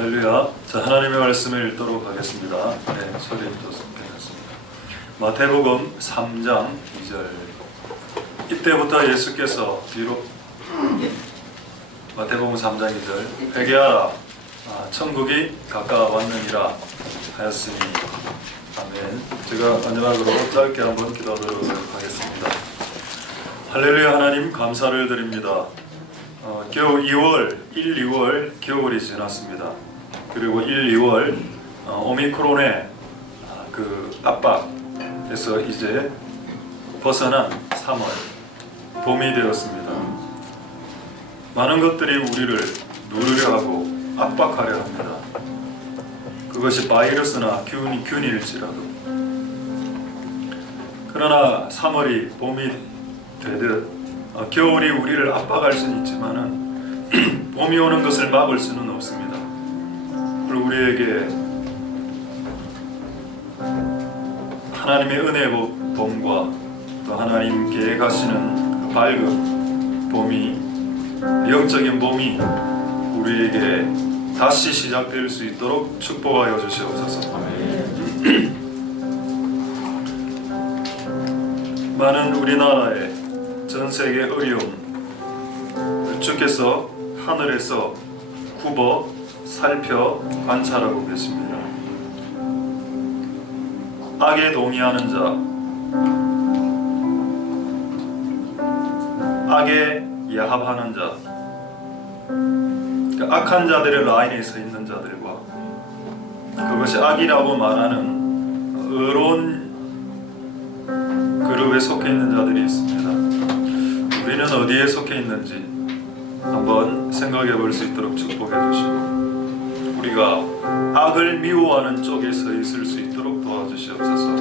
할렐루야. 자, 하나님의 말씀을 읽도록 하겠습니다. 네, 소리 좋습니다. 마태복음 3장 2절. 이때부터 예수께서 비록 마태복음 3장 2절 회개하라, 천국이 가까웠느니라 하였으니. 아멘. 제가 마지막으로 짧게 한번 기도하도록 하겠습니다. 할렐루야. 하나님 감사를 드립니다. 겨우 1, 2월 겨울이 지났습니다. 그리고 1, 2월 오미크론의 그 압박에서 이제 벗어난 3월 봄이 되었습니다. 많은 것들이 우리를 누르려 하고 압박하려 합니다. 그것이 바이러스나 균일지라도. 그러나 3월이 봄이 되듯 겨울이 우리를 압박할 수는 있지만은 봄이 오는 것을 막을 수는 없습니다. 그리고 우리에게 하나님의 은혜의 봄과 또 하나님 계획하시는 그 밝은 봄이, 영적인 봄이 우리에게 다시 시작될 수 있도록 축복하여 주시옵소서. 많은 우리나라의 전 세계 어려움, 주께서 하늘에서 굽어 살펴 관찰하고 계십니다. 악에 동의하는 자, 악에 야합하는 자, 그 악한 자들의 라인에 서 있는 자들과 그것이 악이라고 말하는 의로운 그룹에 속해 있는 자들이 있습니다. 우리는 어디에 속해 있는지 한번 생각해 볼 수 있도록 축복해 주시고, 우리가 악을 미워하는 쪽에 서 있을 수 있도록 도와주시옵소서.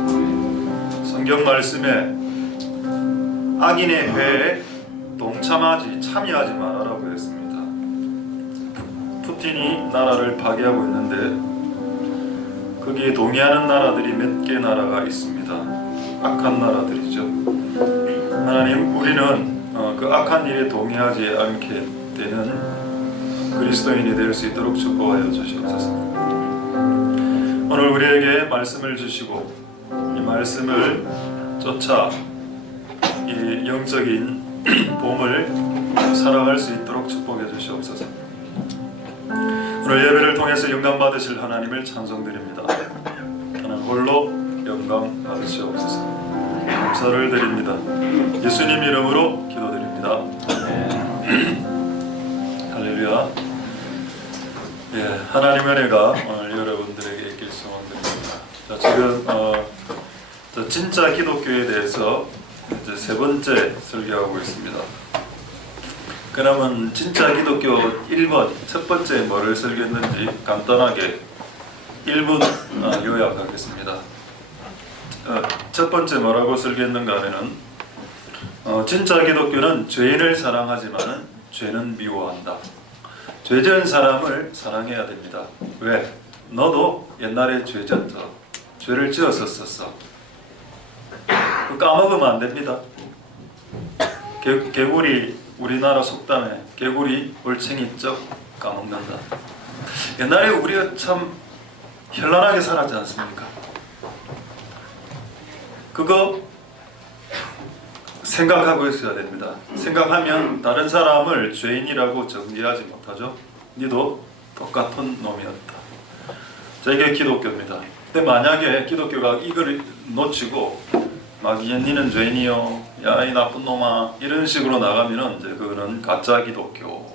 성경 말씀에 악인의 회에 참여하지 말아라고 했습니다. 푸틴이 나라를 파괴하고 있는데 거기에 동의하는 나라들이 몇 개 나라가 있습니다. 악한 나라들이죠. 하나님, 우리는 그 악한 일에 동의하지 않게 되는 그리스도인이 될 수 있도록 축복하여 주시옵소서. 오늘 우리에게 말씀을 주시고 이 말씀을 쫓아 이 영적인 봄을 살아갈 수 있도록 축복해 주시옵소서. 오늘 예배를 통해서 영광 받으실 하나님을 찬송드립니다. 하나님 홀로 영광 받으시옵소서. 감사를 드립니다. 예수님 이름으로 기도드립니다. 할렐루야. 예, 하나님의 은혜가 오늘 여러분들에게 있길 소원드립니다. 자, 지금 진짜 기독교에 대해서 이제 세 번째 설교하고 있습니다. 그러면 진짜 기독교 1번 첫 번째 뭐를 설교했는지 간단하게 1분 요약하겠습니다. 첫 번째 뭐라고 설교했는가 하면은 진짜 기독교는 죄인을 사랑하지만 죄는 미워한다. 죄 지은 사람을 사랑해야 됩니다. 왜? 너도 옛날에 죄 졌어. 죄를 지었었어. 까먹으면 안 됩니다. 개구리, 우리나라 속담에 개구리 올챙이 쩍 까먹는다. 옛날에 우리가 참 현란하게 살았지 않습니까? 그거 생각하고 있어야 됩니다. 생각하면 다른 사람을 죄인이라고 정죄하지 못하죠. 니도 똑같은 놈이었다. 자, 이게 기독교입니다. 근데 만약에 기독교가 이걸 놓치고 막 니는 죄인이요, 야 이 나쁜 놈아, 이런 식으로 나가면은 이제 그거는 가짜 기독교.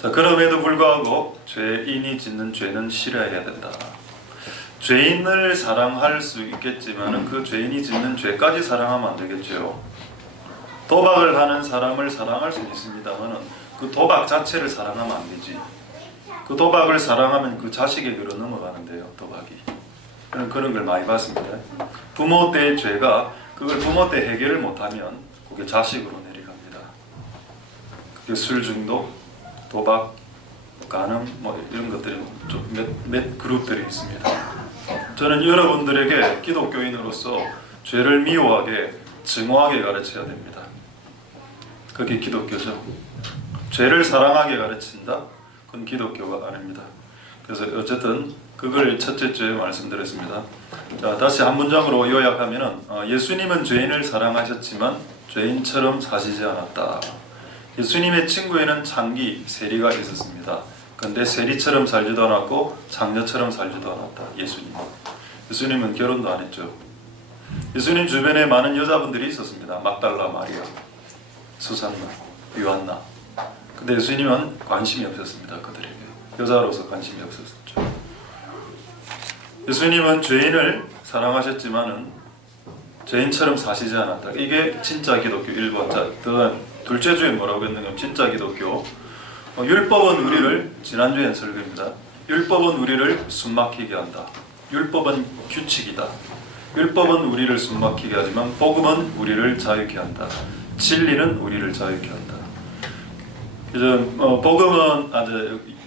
자, 그럼에도 불구하고 죄인이 짓는 죄는 싫어해야 된다. 죄인을 사랑할 수 있겠지만 그 죄인이 짓는 죄까지 사랑하면 안 되겠죠. 도박을 하는 사람을 사랑할 수 있습니다만 그 도박 자체를 사랑하면 안 되지. 그 도박을 사랑하면 그 자식에게로 넘어가는데요, 도박이. 그런 걸 많이 봤습니다. 부모 때의 죄가 그걸 부모 때 해결을 못하면 그게 자식으로 내려갑니다. 그게 술 중독, 도박, 간음 이런 것들이 좀 몇 그룹들이 있습니다. 저는 여러분들에게 기독교인으로서 죄를 미워하게, 증오하게 가르쳐야 됩니다. 그게 기독교죠. 죄를 사랑하게 가르친다. 그건 기독교가 아닙니다. 그래서 어쨌든 그걸 첫째 주에 말씀드렸습니다. 자, 다시 한 문장으로 요약하면은 예수님은 죄인을 사랑하셨지만 죄인처럼 사시지 않았다. 예수님의 친구에는 창기, 세리가 있었습니다. 근데 세리처럼 살지도 않았고 장녀처럼 살지도 않았다. 예수님은 결혼도 안 했죠. 예수님 주변에 많은 여자분들이 있었습니다. 막달라 마리아, 수산나, 요한나. 근데 예수님은 관심이 없었습니다. 그들에게. 여자로서 관심이 없었죠. 예수님은 죄인을 사랑하셨지만은 죄인처럼 사시지 않았다. 이게 진짜 기독교 1번. 자, 둘째 주에 뭐라고 했는가? 진짜 기독교. 율법은 우리를, 지난주엔 설교입니다. 율법은 우리를 숨막히게 한다. 율법은 규칙이다. 율법은 우리를 숨막히게 하지만 복음은 우리를 자유케 한다. 진리는 우리를 자유케 한다. 복음은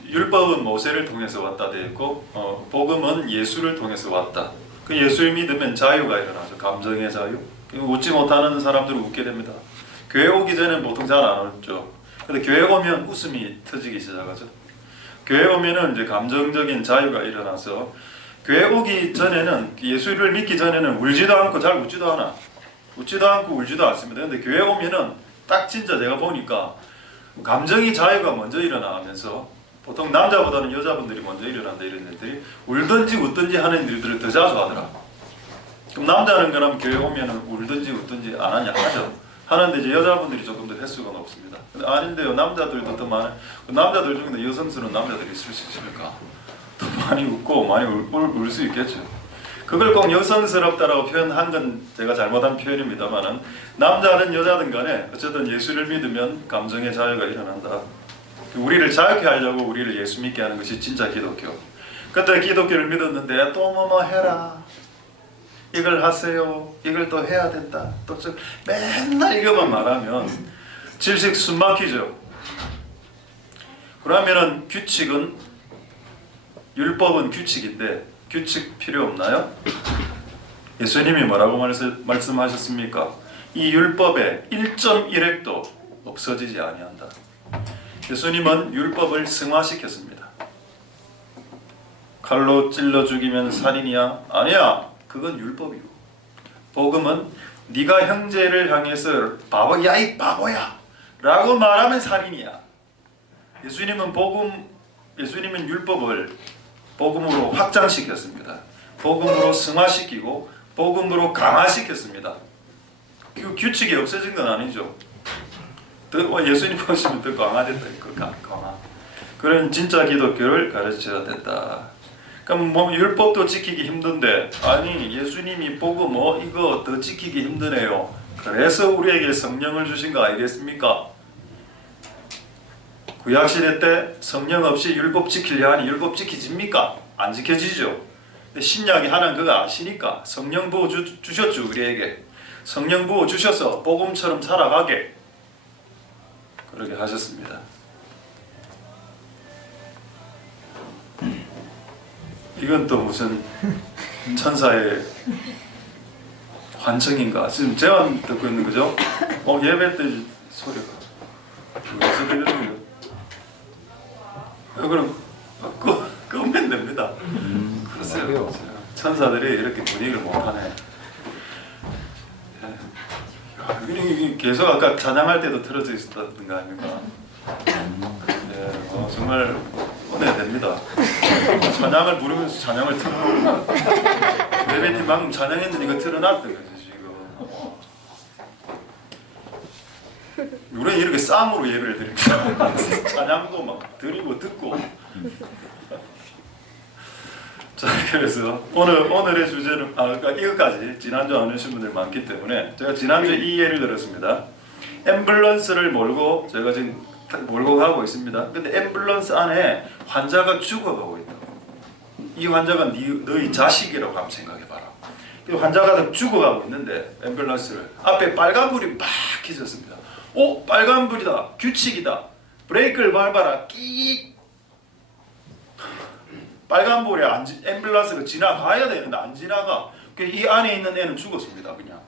율법은 모세를 통해서 왔다 되어 있고 복음은 예수를 통해서 왔다. 그 예수를 믿으면 자유가 일어나죠. 감정의 자유. 웃지 못하는 사람들은 웃게 됩니다. 교회 오기 전에는 보통 잘 안 웃죠. 근데 교회 오면 웃음이 터지기 시작하죠. 교회 오면은 이제 감정적인 자유가 일어나서 교회 오기 전에는 예수를 믿기 전에는 울지도 않고 잘 웃지도 않아. 웃지도 않고 울지도 않습니다. 근데 교회 오면은 딱 진짜 제가 보니까 감정이 자유가 먼저 일어나면서 보통 남자보다는 여자분들이 먼저 일어난다 이런 일들이 울든지 웃든지 하는 일들을 더 자주 하더라. 그럼 남자는 그럼 교회 오면은 울든지 웃든지 안 하냐 하죠. 하는데 이제 여자분들이 조금 더 횟수가 높습니다. 근데 아닌데요. 남자들도 더 많아요. 남자들 중에 여성스러운 남자들이 있을 수 있습니까? 더 많이 웃고 많이 울 수 있겠죠. 그걸 꼭 여성스럽다라고 표현한 건 제가 잘못한 표현입니다만은 남자든 여자든 간에 어쨌든 예수를 믿으면 감정의 자유가 일어난다. 우리를 자유케 하려고 우리를 예수 믿게 하는 것이 진짜 기독교. 그때 기독교를 믿었는데 또 뭐 해라. 이걸 하세요. 이걸 또 해야 된다. 또 맨날 이것만 말하면 질식 숨 막히죠. 그러면은 규칙은 율법은 규칙인데 규칙 필요 없나요? 예수님이 뭐라고 말씀하셨습니까? 이 율법에 1.1획도 없어지지 아니한다. 예수님은 율법을 승화시켰습니다. 칼로 찔러 죽이면 살인이야? 아니야. 그건 율법이고. 복음은 네가 형제를 향해서 바보야 이 바보야 라고 말하면 살인이야. 예수님은 율법을 복음으로 확장시켰습니다. 복음으로 승화시키고 복음으로 강화시켰습니다. 그 규칙이 없어진 건 아니죠. 예수님 보시면 더 강화됐다. 강화. 그런 진짜 기독교를 가르쳐야 된다. 그럼 뭐 율법도 지키기 힘든데 아니 예수님이 복음 이거 더 지키기 힘드네요. 그래서 우리에게 성령을 주신 거 아니겠습니까? 구약시대 때 성령 없이 율법 지키려 하니 율법 지키집니까? 안 지켜지죠. 근데 신약이 하나님 그거 아시니까 성령 부어 주셨죠. 우리에게 성령 부어 주셔서 복음처럼 살아가게 그렇게 하셨습니다. 이건 또 무슨 천사의 환청인가? 지금 제가 듣고 있는 거죠? 예배 때 소리가 어디서 들리는 거예요? 그럼 끄면 됩니다. 글쎄요. 천사들이 이렇게 분위기를 못하네. 계속 아까 찬양할 때도 틀어져 있었던 거 아닙니까? 네, 정말 은혜됩니다. 찬양을 부르면서 찬양을 틀어놓는 예배팀 방금 찬양했는데 이거 틀어놨던 거지 지금. 우리는 이렇게 쌈으로 예배를 드립니다. 찬양도 막 드리고 듣고. 자, 그래서 오늘의 주제는 그러니까 이것까지 지난주 안 오신 분들 많기 때문에 제가 지난주에 이 예를 들었습니다. 앰뷸런스를 몰고 제가 지금 몰고 가고 있습니다. 근데 앰뷸런스 안에 환자가 죽어가고 있다. 이 환자가 너희 자식이라고 한번 생각해봐라. 이 환자가 죽어가고 있는데 앰뷸런스를 앞에 빨간불이 막 켜졌습니다. 빨간불이다. 규칙이다. 브레이크를 밟아라. 끼익. 빨간불에 앰뷸런스가 지나가야 되는데 안 지나가. 이 안에 있는 애는 죽었습니다. 그냥.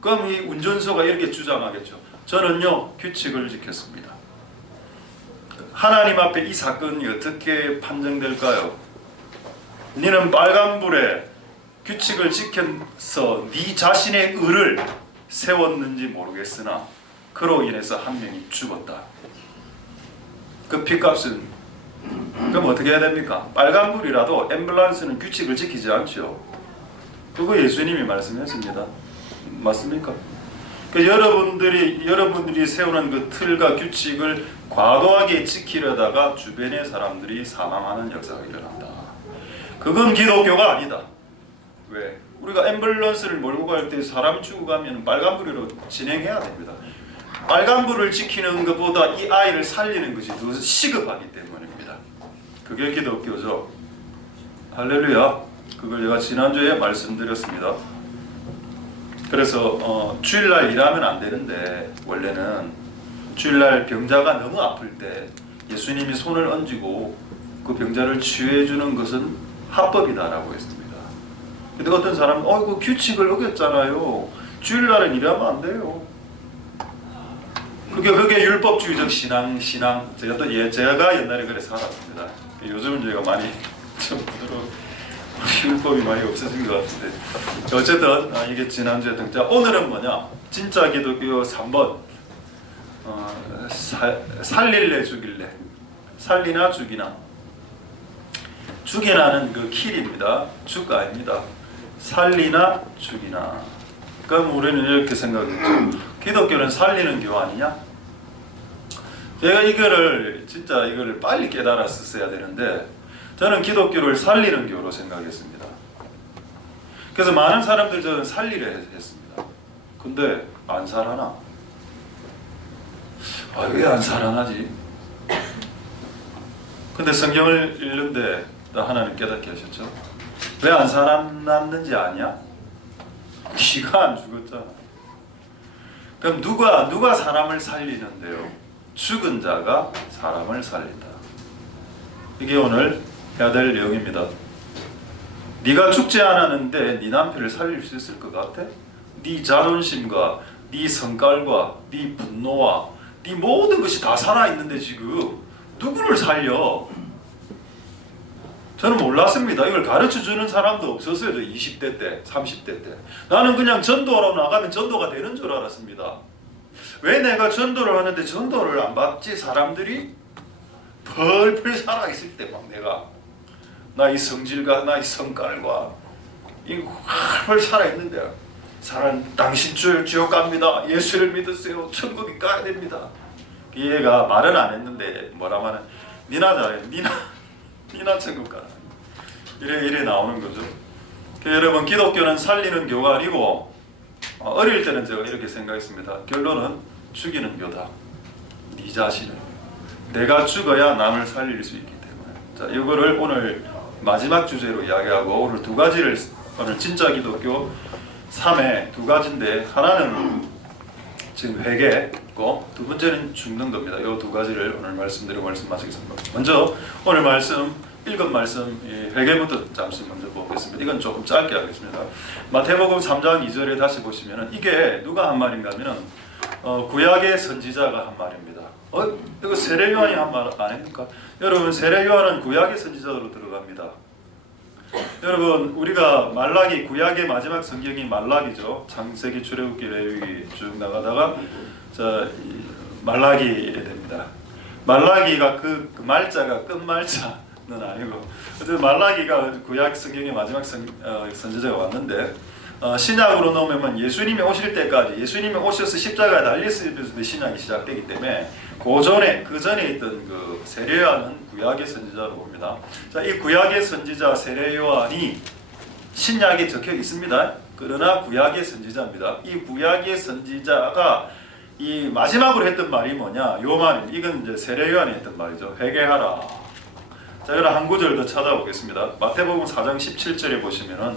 그럼 이 운전수가 이렇게 주장하겠죠. 저는요 규칙을 지켰습니다. 하나님 앞에 이 사건이 어떻게 판정될까요? 너는 빨간불에 규칙을 지켜서 네 자신의 의를 세웠는지 모르겠으나 그로 인해서 한 명이 죽었다. 그 피값은 그럼 어떻게 해야 됩니까? 빨간불이라도 앰뷸런스는 규칙을 지키지 않죠. 그거 예수님이 말씀했습니다. 맞습니까? 여러분들이 세우는 그 틀과 규칙을 과도하게 지키려다가 주변의 사람들이 사망하는 역사가 일어난다. 그건 기독교가 아니다. 왜? 우리가 앰뷸런스를 몰고 갈 때 사람이 죽어가면 빨간불으로 진행해야 됩니다. 빨간불을 지키는 것보다 이 아이를 살리는 것이 더 시급하기 때문입니다. 그게 기독교죠. 할렐루야. 그걸 제가 지난주에 말씀드렸습니다. 그래서 주일날 일하면 안 되는데 원래는 주일날 병자가 너무 아플 때 예수님이 손을 얹고 그 병자를 치유해 주는 것은 합법이다라고 했습니다. 근데 어떤 사람은 그 규칙을 어겼잖아요. 주일날은 일하면 안 돼요. 그게 율법주의적 신앙 제가 옛날에 그래 살았습니다. 요즘은 저희가 많이 좀 율법이 많이 없어진 것 같은데 어쨌든 이게 지난주에 등장. 오늘은 뭐냐? 진짜 기독교 3번 살릴래 죽일래. 살리나 죽이나. 죽이나는 그 킬입니다. 죽 아닙니다. 살리나 죽이나. 그럼 우리는 이렇게 생각했죠. 기독교는 살리는 교 아니냐? 제가 이거를 빨리 깨달았어야 되는데 저는 기독교를 살리는 교로 생각했습니다. 그래서 많은 사람들 저는 살리려 했습니다. 근데 안 살아나? 왜 안 살아나지? 근데 성경을 읽는데 하나님 깨닫게 하셨죠. 왜 안 살아났는지 아냐? 네가 안 죽었잖아. 그럼 누가 사람을 살리는데요? 죽은 자가 사람을 살린다. 이게 오늘 해야 될 내용입니다. 네가 죽지 않았는데 네 남편을 살릴 수 있을 것 같아? 네 자존심과 네 성깔과 네 분노와 네 모든 것이 다 살아있는데 지금 누구를 살려? 저는 몰랐습니다. 이걸 가르쳐주는 사람도 없었어요. 저 20대 때, 30대 때. 나는 그냥 전도하러 나가면 전도가 되는 줄 알았습니다. 왜 내가 전도를 하는데 전도를 안 받지? 사람들이 펄펄 살아있을 때 막 내가 나 이 성질과 나 이 성깔과 이 펄펄 살아있는데 당신 지옥 갑니다. 예수를 믿으세요. 천국에 가야 됩니다. 얘가 말은 안 했는데 뭐라고 하는 니나 잘해. 니나 천국 가라. 이래 나오는 거죠. 여러분 기독교는 살리는 교가 아니고 어릴 때는 제가 이렇게 생각했습니다. 결론은 죽이는 교다. 네 자신을. 내가 죽어야 남을 살릴 수 있기 때문에. 자, 이거를 오늘 마지막 주제로 이야기하고 오늘 두 가지를 오늘 진짜 기독교 3회 두 가지인데 하나는 지금 회개고 두 번째는 죽는 겁니다. 이 두 가지를 오늘 말씀드리고 말씀 마치겠습니다. 먼저 오늘 읽은 말씀 회개부터 잠시 먼저 보겠습니다. 이건 조금 짧게 하겠습니다. 마태복음 3장 2절에 다시 보시면은 이게 누가 한 말인가 하면은 구약의 선지자가 한 말입니다. 이거 세례 요한이 한 말 아닙니까? 여러분 세례 요한은 구약의 선지자로 들어갑니다. 여러분 우리가 말라기 구약의 마지막 성경이 말라기죠. 창세기, 출애굽기, 레위기 쭉 나가다가 말라기에 됩니다. 말라기가 그 말자가 끝말자는 아니고 어쨌든 말라기가 구약 성경의 마지막 선지자가 왔는데 신약으로 넘으면 예수님이 오실 때까지 예수님이 오셔서 십자가에 달렸을 때 신약이 시작되기 때문에 그 전에 있던 그 세례 요한은 구약의 선지자로 봅니다. 자, 이 구약의 선지자 세례 요한이 신약에 적혀 있습니다. 그러나 구약의 선지자입니다. 이 구약의 선지자가 이 마지막으로 했던 말이 뭐냐? 요 말, 이건 이제 세례 요한이 했던 말이죠. 회개하라. 자, 그럼 한 구절 더 찾아보겠습니다. 마태복음 4장 17절에 보시면은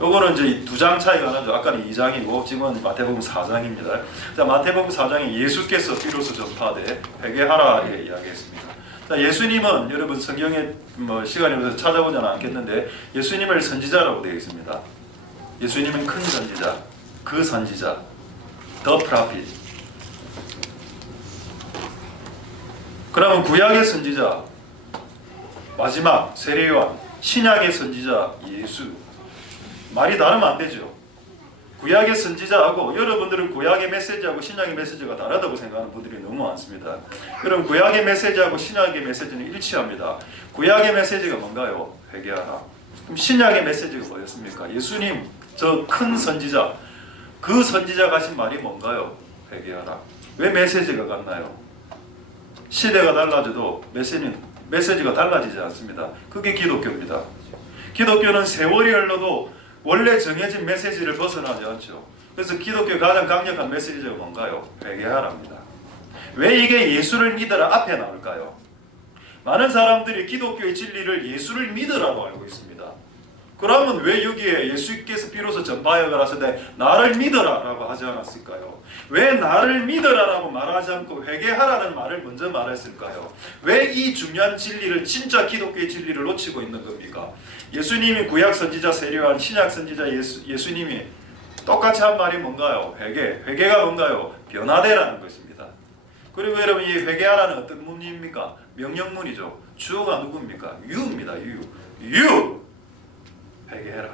요거는 이제 두 장 차이가 나죠. 아까는 2장이고 지금은 마태복음 4장입니다. 자, 마태복음 4장에 예수께서 비로소 전파되 회개하라 이야기했습니다. 자, 예수님은 여러분 성경에 시간이 없어서 찾아보지는 않겠는데 예수님을 선지자라고 되어 있습니다. 예수님은 큰 선지자, 그 선지자, the prophet. 그러면 구약의 선지자 마지막 세례요한, 신약의 선지자 예수, 말이 다르면 안 되죠. 구약의 선지자하고, 여러분들은 구약의 메시지하고 신약의 메시지가 다르다고 생각하는 분들이 너무 많습니다. 여러분, 구약의 메시지하고 신약의 메시지는 일치합니다. 구약의 메시지가 뭔가요? 회개하라. 그럼 신약의 메시지가 뭐였습니까? 예수님, 저 큰 선지자, 그 선지자가 하신 말이 뭔가요? 회개하라. 왜 메시지가 같나요? 시대가 달라져도 메시지가 달라지지 않습니다. 그게 기독교입니다. 기독교는 세월이 흘러도 원래 정해진 메시지를 벗어나지 않죠. 그래서 기독교의 가장 강력한 메시지가 뭔가요? 회개하랍니다. 왜 이게 예수를 믿어라 앞에 나올까요? 많은 사람들이 기독교의 진리를 예수를 믿으라고 알고 있습니다. 그러면 왜 여기에 예수께서 비로소 전파하여 가라사대 나를 믿어라라고 하지 않았을까요? 왜 나를 믿어라라고 말하지 않고 회개하라는 말을 먼저 말했을까요? 왜 이 중요한 진리를, 진짜 기독교의 진리를 놓치고 있는 겁니까? 예수님이 구약 선지자 세례요한, 신약 선지자 예수님이 똑같이 한 말이 뭔가요? 회개가 뭔가요? 변화되라는 것입니다. 그리고 여러분, 이 회개하라는 어떤 문입니까? 명령문이죠. 주어가 누굽니까? 유입니다. 유! 회개해라.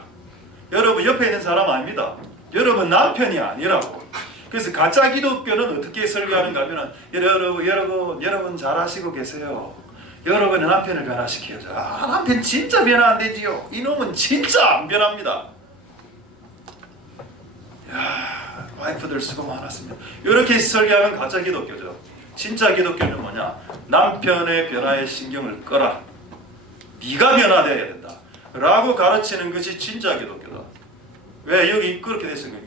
여러분, 옆에 있는 사람 아닙니다. 여러분 남편이 아니라고. 그래서 가짜 기독교는 어떻게 설교하는가 하면, 여러분 잘하시고 계세요. 여러분의 남편을 변화시켜야죠. 남편 진짜 변화 안 되지요. 이놈은 진짜 안 변합니다. 야, 와이프들 수고 많았습니다. 이렇게 설교하면 가짜 기독교죠. 진짜 기독교는 뭐냐? 남편의 변화에 신경을 꺼라. 네가 변화되어야 된다 라고 가르치는 것이 진짜 기독교다. 왜 여기 그렇게 됐습니까?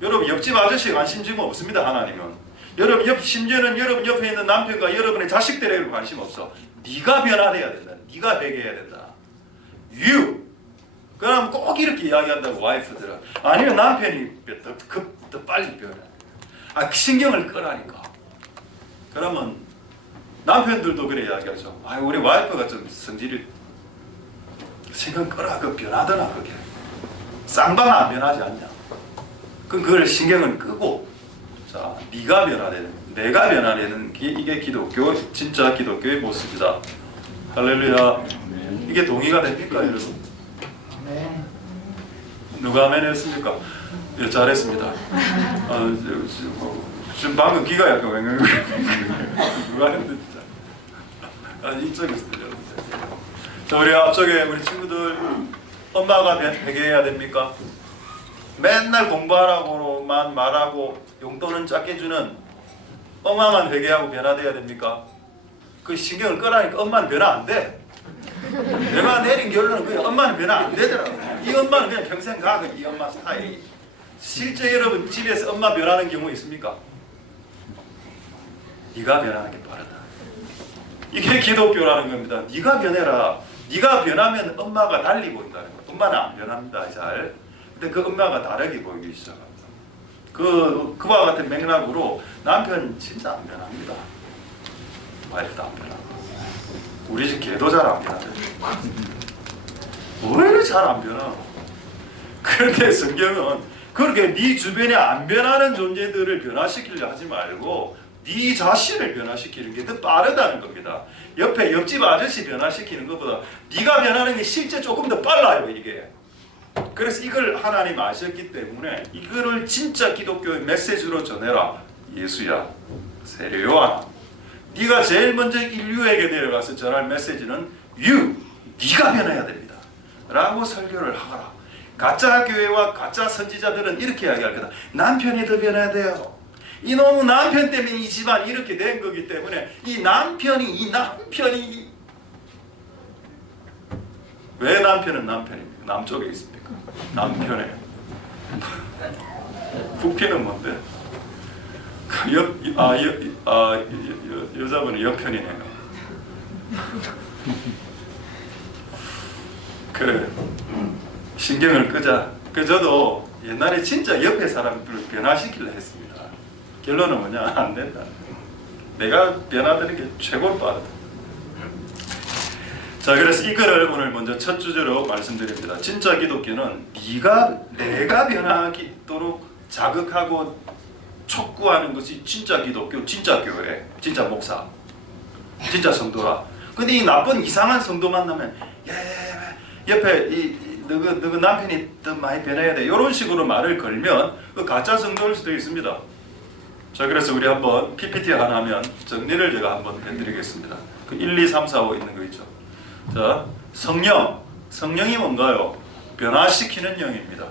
여러분, 옆집 아저씨 관심 지금 없습니다. 하나님은. 여러분 심지어는 여러분 옆에 있는 남편과 여러분의 자식들에게 관심 없어. 네가 변화돼야 된다. 네가 회개해야 된다. 그럼 꼭 이렇게 이야기한다고, 와이프들은. 아니면 남편이 더 빨리 변해. 신경을 끄라니까. 그러면 남편들도 그래 이야기하죠. 우리 와이프가 좀 성질이, 신경 끄라. 그 변하더나. 그게 쌍방 안 변하지 않냐. 그럼 그걸 신경을 끄고, 자, 네가 변화되는, 내가 변화되는 게, 이게 기독교, 진짜 기독교의 모습이다. 할렐루야. 이게 동의가 됩니까, 여러분? 네. 누가 아멘 했습니까? 예, 잘했습니다. 지금 방금 귀가 약간 누가 했는데 진짜. 이쪽에서 들렸는데. 자, 우리 앞쪽에 우리 친구들, 엄마가 회개해야 됩니까? 맨날 공부하라고만 말하고 용돈은 작게 주는 엄마만 회개하고 변화돼야 됩니까? 그 신경을 끄라니까. 엄마는 변화 안 돼. 내가 내린 결론은 그냥 엄마는 변화 안 되더라고. 이 엄마는 그냥 평생 가. 이 엄마 스타일이. 실제 여러분 집에서 엄마 변하는 경우 있습니까? 네가 변하는 게 빠르다. 이게 기독교라는 겁니다. 네가 변해라. 네가 변하면 엄마가 달리 보인다는 거야. 엄마는 안 변합니다. 잘. 근데 그 엄마가 다르게 보이기 시작합니다. 그와 같은 맥락으로 남편 진짜 안 변합니다. 와이프도 안 변하고. 우리 집 개도 잘 안 변하대. 왜 이렇게 잘 안 변하? 그런데 성경은 그렇게 네 주변에 안 변하는 존재들을 변화시키려 하지 말고 네 자신을 변화시키는 게 더 빠르다는 겁니다. 옆집 아저씨 변화시키는 것보다 네가 변하는 게 실제 조금 더 빨라요, 이게. 그래서 이걸 하나님 아셨기 때문에 이거를 진짜 기독교의 메시지로 전해라. 예수야, 세례요한아, 네가 제일 먼저 인류에게 내려가서 전할 메시지는 네가 변해야 됩니다 라고 설교를 하라. 가짜 교회와 가짜 선지자들은 이렇게 이야기할 거다. 남편이 더 변해야 돼요. 이놈의 남편 때문에 이 집안이 이렇게 된 거기 때문에 이 남편이 왜 남편은 남쪽에 있습니까? 남편에 북편은 뭔데? 여자분은 옆편이네요. 그래, 신경을 끄자. 저도 옛날에 진짜 옆에 사람들을 변화시키려 했습니다. 결론은 뭐냐? 안 된다. 내가 변화되는 게 최고로 빠르다. 자, 그래서 이거를 오늘 먼저 첫 주제로 말씀드립니다. 진짜 기독교는 내가 변하도록 자극하고 촉구하는 것이 진짜 기독교, 진짜 교회, 진짜 목사. 진짜 성도라. 근데 이 나쁜 이상한 성도 만나면 옆에 너그 남편이 더 많이 변해야 돼, 이런 식으로 말을 걸면 그 가짜 성도일 수도 있습니다. 자, 그래서 우리 한번 PPT 하나 하면 정리를 제가 한번 해드리겠습니다. 그 1, 2, 3, 4, 5 있는 거 있죠. 자, 성령이 뭔가요? 변화시키는 영입니다.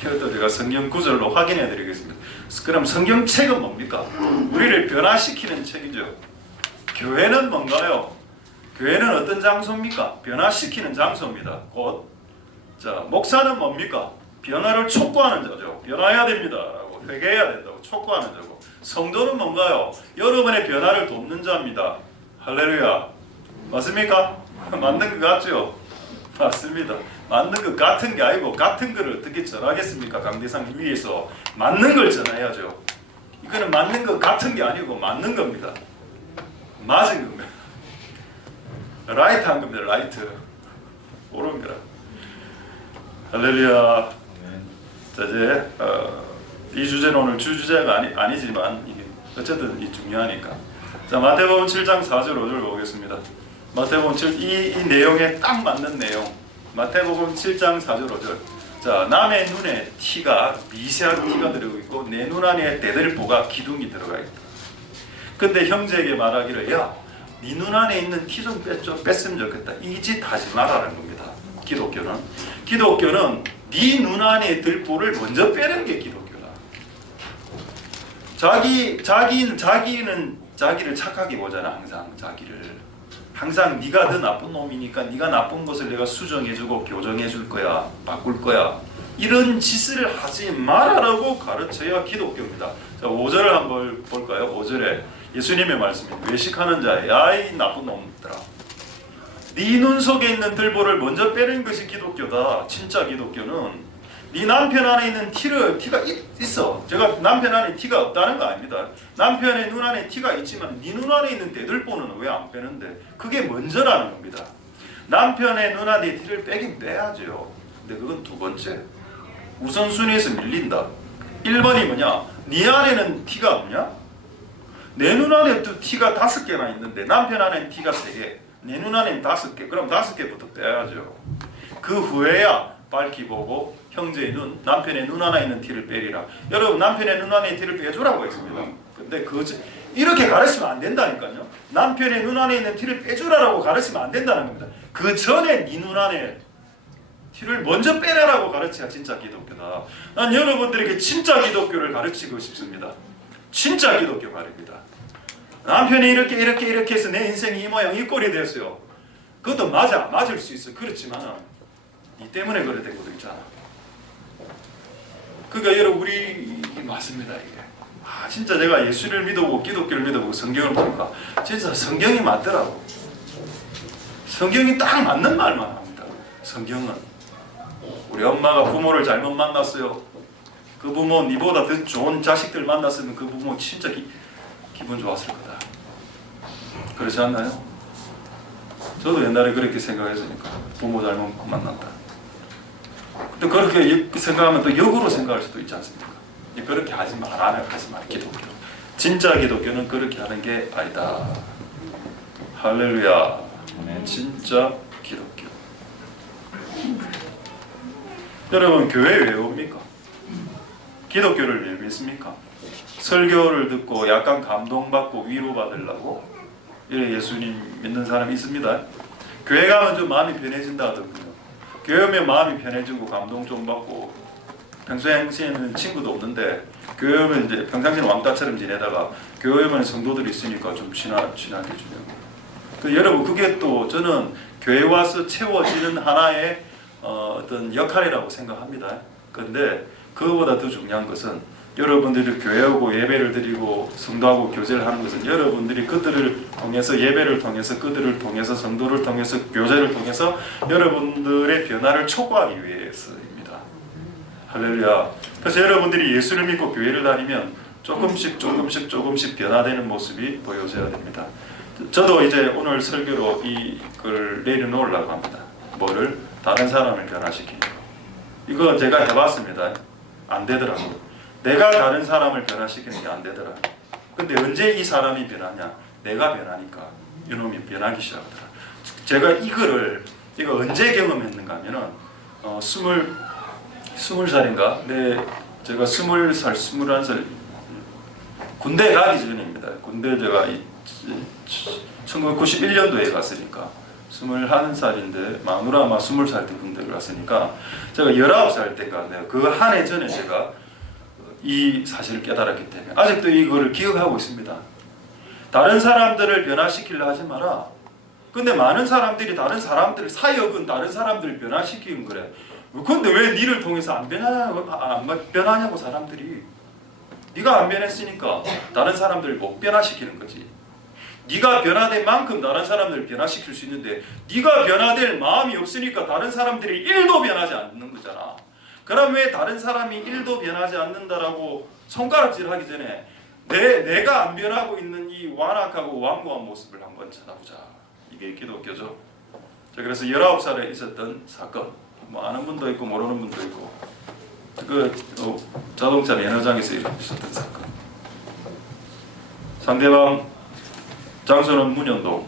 이것도 제가 성경 구절로 확인해 드리겠습니다. 그럼 성경책은 뭡니까? 우리를 변화시키는 책이죠. 교회는 뭔가요? 교회는 어떤 장소입니까? 변화시키는 장소입니다. 곧. 자, 목사는 뭡니까? 변화를 촉구하는 자죠. 변화해야 됩니다 라고, 회개해야 된다고 촉구하는 자고, 성도는 뭔가요? 여러분의 변화를 돕는 자입니다. 할렐루야. 맞습니까? 맞는 것 같죠? 맞습니다. 맞는 것 같은 게 아니고, 같은 거를 어떻게 전하겠습니까? 강대상 위에서 맞는 걸 전해야죠. 이거는 맞는 것 같은 게 아니고 맞는 겁니다. 맞은 겁니다. 라이트 한 겁니다. 라이트. 옳은 거라. 할렐루야. 자, 이제 이 주제는 오늘 주제가 아니지만 이게 어쨌든 이 중요하니까. 자, 마태복음 7장 4절 5절 보겠습니다. 마태복음 7, 이 내용에 딱 맞는 내용. 마태복음 7장 4절 5절. 자, 남의 눈에 미세한 티가 들어가고 있고 내 눈 안에 대들보가 기둥이 들어가 있다. 근데 형제에게 말하기를, 야, 네 눈 안에 있는 티 좀 뺐으면 좋겠다. 이 짓 하지 말라는 겁니다. 기독교는 네 눈 안에 들보를 먼저 빼는 게 기독교다. 자기는 자기를 착하게 보잖아. 항상 네가 더 나쁜 놈이니까 네가 나쁜 것을 내가 수정해주고 교정해줄 거야, 바꿀 거야, 이런 짓을 하지 말아라고 가르쳐야 기독교입니다. 자, 5절을 한번 볼까요? 5절에 예수님의 말씀이, 외식하는 자야, 야이 나쁜 놈들아, 네 눈 속에 있는 들보를 먼저 빼는 것이 기독교다. 진짜 기독교는 네 남편 안에 있는 티가 있어. 제가 남편 안에 티가 없다는 거 아닙니다. 남편의 눈 안에 티가 있지만 네 눈 안에 있는 대들보는 왜 안 빼는데? 그게 먼저라는 겁니다. 남편의 눈 안에 티를 빼긴 빼야죠. 근데 그건 두 번째. 우선순위에서 밀린다. 1번이 뭐냐? 네 안에는 티가 없냐? 내 눈 안에 또 티가 5개나 있는데 남편 안에는 티가 3개, 내 눈 안에는 5개. 그럼 5개부터 빼야죠. 그 후에야 밝히 보고 형제의 눈, 남편의 눈 안에 있는 티를 빼리라. 여러분, 남편의 눈 안에 티를 빼주라고 했습니다. 근데 이렇게 가르치면 안 된다니까요. 남편의 눈 안에 있는 티를 빼주라고 가르치면 안 된다는 겁니다. 그 전에 네 눈 안에 티를 먼저 빼라라고 가르쳐야 진짜 기독교다. 난 여러분들에게 진짜 기독교를 가르치고 싶습니다. 진짜 기독교 말입니다. 남편이 이렇게 해서 내 인생이 이 모양 이 꼴이 됐어요. 그것도 맞을 수 있어. 그렇지만 이 때문에 그래 된 것도 있잖아. 그러니까 여러분, 우리 맞습니다. 이게 진짜 제가 예수를 믿어보고 기독교를 믿어보고 성경을 보니까 진짜 성경이 맞더라고. 성경이 딱 맞는 말만 합니다. 성경은 우리 엄마가 부모를 잘못 만났어요. 그 부모 니보다 더 좋은 자식들 만났으면 그 부모 진짜 기분 좋았을 거다. 그렇지 않나요? 저도 옛날에 그렇게 생각했으니까 부모 잘못 만났다. 근데 그렇게 생각하면 또 역으로 생각할 수도 있지 않습니까? 그렇게 하지 마라. 기독교. 진짜 기독교는 그렇게 하는 게 아니다. 할렐루야. 진짜 기독교. 여러분, 교회 왜 옵니까? 기독교를 왜 믿습니까? 설교를 듣고 약간 감동받고 위로받으려고? 이래 예수님 믿는 사람이 있습니다. 교회 가면 좀 마음이 편해진다 하더군요. 교회 오면 마음이 편해지고 감동 좀 받고, 평소에는 친구도 없는데 교회 오면 이제 평상시는 왕따처럼 지내다가 교회 오면 성도들이 있으니까 좀 친하게 지내고. 여러분, 그게 또 저는 교회 와서 채워지는 하나의 어떤 역할이라고 생각합니다. 그런데 그거보다 더 중요한 것은, 여러분들이 교회 오고 예배를 드리고 성도하고 교제를 하는 것은 여러분들이 그들을 통해서, 예배를 통해서, 그들을 통해서, 성도를 통해서, 교제를 통해서 여러분들의 변화를 촉구하기 위해서입니다. 할렐루야. 그래서 여러분들이 예수를 믿고 교회를 다니면 조금씩 변화되는 모습이 보여져야 됩니다. 저도 이제 오늘 설교로 이걸 내려놓으려고 합니다. 뭐를? 다른 사람을 변화시키는 거. 이거 제가 해봤습니다. 안 되더라고요. 내가 다른 사람을 변화시키는 게 안 되더라. 근데 언제 이 사람이 변하냐? 내가 변하니까. 이놈이 변하기 시작하더라. 제가 이거 언제 경험했는가 하면은 20살인가? 제가 20살, 21살 군대 가기 전입니다. 군대 제가 1991년도에 갔으니까 21살인데 마누라 아마 20살 때 군대를 갔으니까 제가 19살 때인가 그 한 해 전에 제가 이 사실을 깨달았기 때문에 아직도 이거를 기억하고 있습니다. 다른 사람들을 변화시키려 하지 마라. 근데 많은 사람들이 다른 사람들을 사역은 다른 사람들을 변화시키는 거래. 근데 왜 니를 통해서 안 변하냐고 사람들이. 네가 안 변했으니까 다른 사람들을 못 변화시키는 거지. 네가 변화된 만큼 다른 사람들을 변화시킬 수 있는데 네가 변화될 마음이 없으니까 다른 사람들이 1도 변하지 않는 거잖아. 그럼 왜 다른 사람이 1도 변하지 않는다라고 손가락질하기 전에 내가 안 변하고 있는 이 완악하고 완고한 모습을 한번 찾아보자. 이게 기독교죠. 자, 그래서 19살에 있었던 사건, 뭐 아는 분도 있고 모르는 분도 있고, 자동차 매너장에서 있었던 사건. 상대방 장소는 문현동,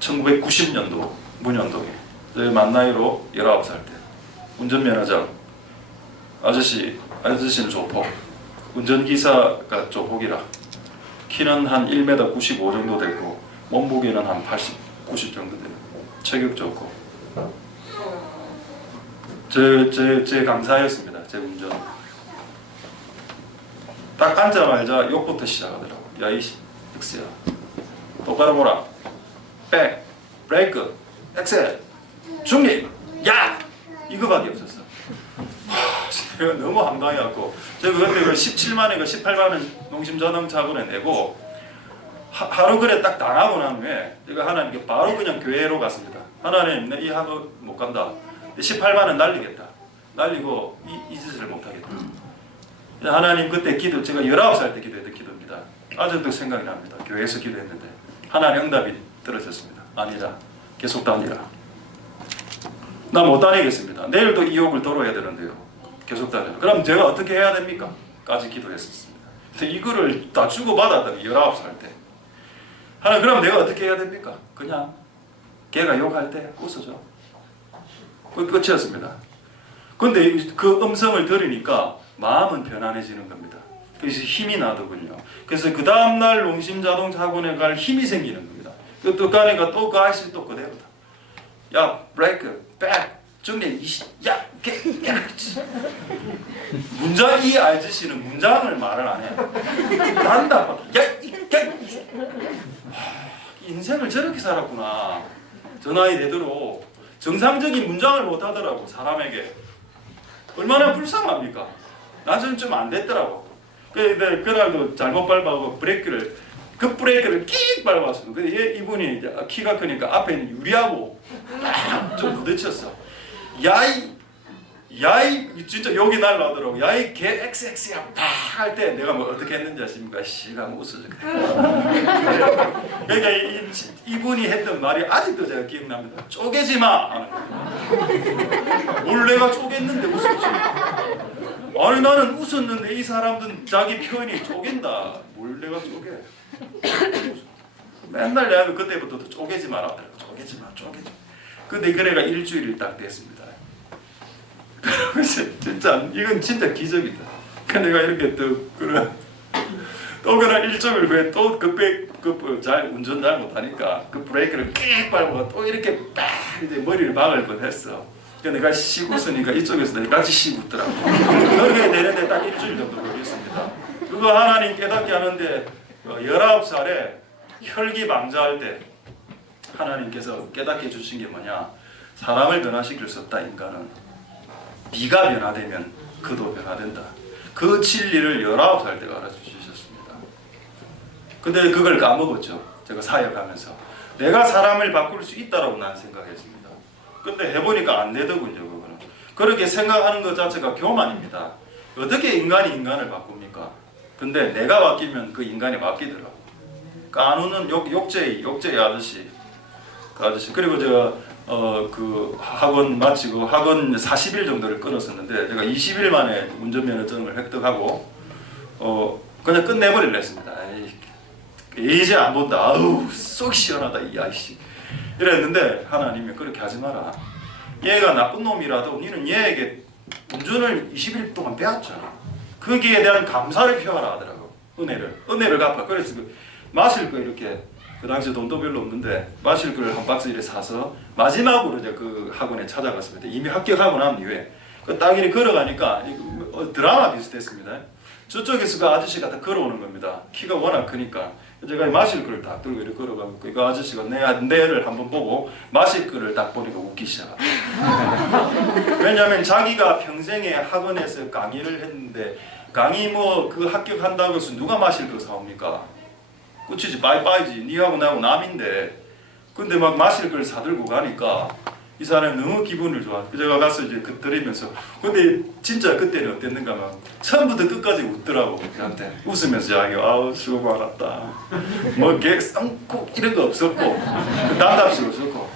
1990년도 문현동에 저희 만 나이로 19살 때 운전면허장, 아저씨는 조폭, 운전기사가 조폭이라 키는 한 1m 95 정도 됐고 몸무게는 한 80, 90 정도 돼요. 체격 좋고 제 강사였습니다. 제 운전. 딱 앉자마자 욕부터 시작하더라고. 야 이 X야, 똑바로 보라. 백, 브레이크, 엑셀, 중립, 야! 이거밖에 없었어. 제가 너무 황당해갖고 제가 그때 17만에 18만원 농심자동차학원에 내고 하루 그래 딱 당하고 난 후에 제가 하나님께 바로 그냥 교회로 갔습니다. 하나님, 내 이 학원 못 간다. 18만원 날리겠다. 날리고 이 짓을 못하겠다. 하나님, 그때 기도, 제가 19살 때 기도했던 기도입니다. 아직도 생각이 납니다. 교회에서 기도했는데 하나님 응답이 떨어졌습니다. 아니라 계속 다니라. 나 못 다니겠습니다. 내일도 이 욕을 들어야 되는데요. 계속 다녀라. 그럼 제가 어떻게 해야 됩니까? 까지 기도했었습니다. 근데 이거를 다 주고받았더니 19살 때. 하나님, 그럼 내가 어떻게 해야 됩니까? 그냥 걔가 욕할 때 웃어줘. 끝이었습니다. 근데 그 음성을 들으니까 마음은 편안해지는 겁니다. 그래서 힘이 나더군요. 그래서 그 다음날 농심자동차 학원에 갈 힘이 생기는 겁니다. 또 가니까 또 그 아저씨 또 그대로다. 야, 브레이크, 백, 중립, 야, 문장, 이 아저씨는 문장을 말을 안 해. 난다. 인생을 저렇게 살았구나. 저 나이 되도록 정상적인 문장을 못 하더라고, 사람에게. 얼마나 불쌍합니까? 나중에 좀 안 됐더라고. 그날도 잘못 밟아고 급브레이크를 끽 밟았어. 근데 이분이 키가 크니까 앞에 있는 유리하고 좀 부딪혔어. 야이 진짜 욕이 날라오더라고. 야이 개 XX야 팍 할 때 내가 뭐 어떻게 했는지 아십니까? 씨가 뭐 웃어져. 그러니까 이분이 했던 말이 아직도 제가 기억납니다. 쪼개지 마 하는 거예요. 뭘 내가 쪼갰는데 웃었지. 아니 나는 웃었는데 이 사람들은 자기 표현이 쪼갠다. 뭘 내가 쪼개. 맨날 내가 그때부터 쪼개지 마라. 쪼개지 마. 근데 그래가 일주일이 딱 됐습니다. 진짜 이건 진짜 기적이다. 내가 이렇게 또 그날 일주일 후에 또 잘 운전 잘 못하니까 그 브레이크를 끽 밟고 또 이렇게 빡 이제 머리를 박을 뻔했어. 내가 씩 웃으니까 이쪽에서 같이 씩 웃더라고. 그렇게 되는데 딱 일주일 정도 걸렸습니다. 그거 하나님 깨닫게 하는데 19살에 혈기방자할 때 하나님께서 깨닫게 주신 게 뭐냐? 사람을 변화시킬 수 없다. 인간은 네가 변화되면 그도 변화된다. 그 진리를 19살 때가 알아주셨습니다. 근데 그걸 까먹었죠. 제가 사역하면서 내가 사람을 바꿀 수 있다라고 난 생각했습니다. 근데 해보니까 안 되더군요. 그거는 그렇게 생각하는 것 자체가 교만입니다. 어떻게 인간이 인간을 바꿉니까? 근데 내가 바뀌면 그 인간이 바뀌더라고. 까누는 욕제의 아저씨, 그 아저씨. 그리고 제가 그 학원 마치고 학원 40일 정도를 끊었었는데 제가 20일 만에 운전면허증을 획득하고 그냥 끝내버리려 했습니다. 이제 안 본다. 아우 속 시원하다 이 아이씨 이랬는데 하나님이 그렇게 하지 마라. 얘가 나쁜 놈이라도 니는 얘에게 운전을 20일 동안 배웠잖아. 거기에 대한 감사를 표하라 하더라고. 은혜를 갚아. 그래서 그 마실 거 이렇게 그 당시 돈도 별로 없는데 마실 거를 한 박스 이렇게 사서 마지막으로 이제 그 학원에 찾아갔습니다. 이미 합격하고 난 이후에 그 딱 이렇게 걸어가니까 드라마 비슷했습니다. 저쪽에서 그 아저씨가 다 걸어오는 겁니다. 키가 워낙 크니까 제가 마실 거를 딱 들고 이렇게 걸어가고 그 아저씨가 내를 한번 보고 마실 거를 딱 보니까 웃기 시작합니다. 왜냐하면 자기가 평생에 학원에서 강의를 했는데 강의 뭐 그 합격한다고 해서 누가 마실 거 사옵니까? 끝이지 빠이빠이지. 니하고 나하고 남인데 근데 막 마실 걸 사들고 가니까 이 사람이 너무 기분을 좋아. 제가 가서 이제 그 들으면서 근데 진짜 그때는 어땠는가 하면 처음부터 끝까지 웃더라고. 저한테 웃으면서 자기가 아우 수고 많았다. 뭐 쌍꼭 이런 거 없었고 답답스럽고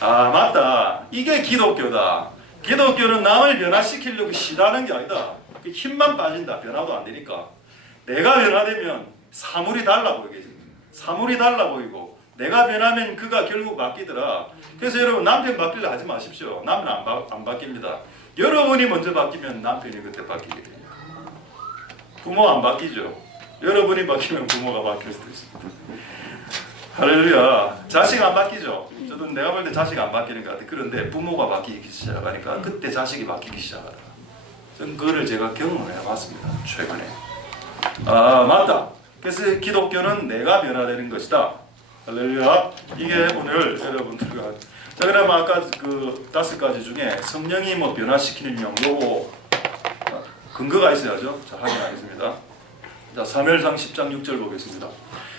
아 맞다. 이게 기독교다. 기독교는 남을 변화시키려고 시도하는 게 아니다. 힘만 빠진다. 변화도 안 되니까. 내가 변화되면 사물이 달라 보이게. 사물이 달라 보이고 내가 변하면 그가 결국 바뀌더라. 그래서 여러분 남편 바뀌려 하지 마십시오. 남은 안 바뀝니다. 여러분이 먼저 바뀌면 남편이 그때 바뀌게 됩니다. 부모 안 바뀌죠. 여러분이 바뀌면 부모가 바뀔 수도 있습니다. 할렐루야. 자식 안 바뀌죠. 저도 내가 볼 때 자식 안 바뀌는 것 같아. 그런데 부모가 바뀌기 시작하니까 그때 자식이 바뀌기 시작하더라. 저는 그거를 제가 경험을 해봤습니다. 최근에. 아 맞다. 그래서 기독교는 내가 변화되는 것이다. 할렐루야. 이게 오늘 여러분들과 자 그러면 아까 그 5가지 중에 성령이 뭐 변화시키는 용도고 근거가 있어야죠. 자 확인하겠습니다. 자 사무엘상 10장 6절 보겠습니다.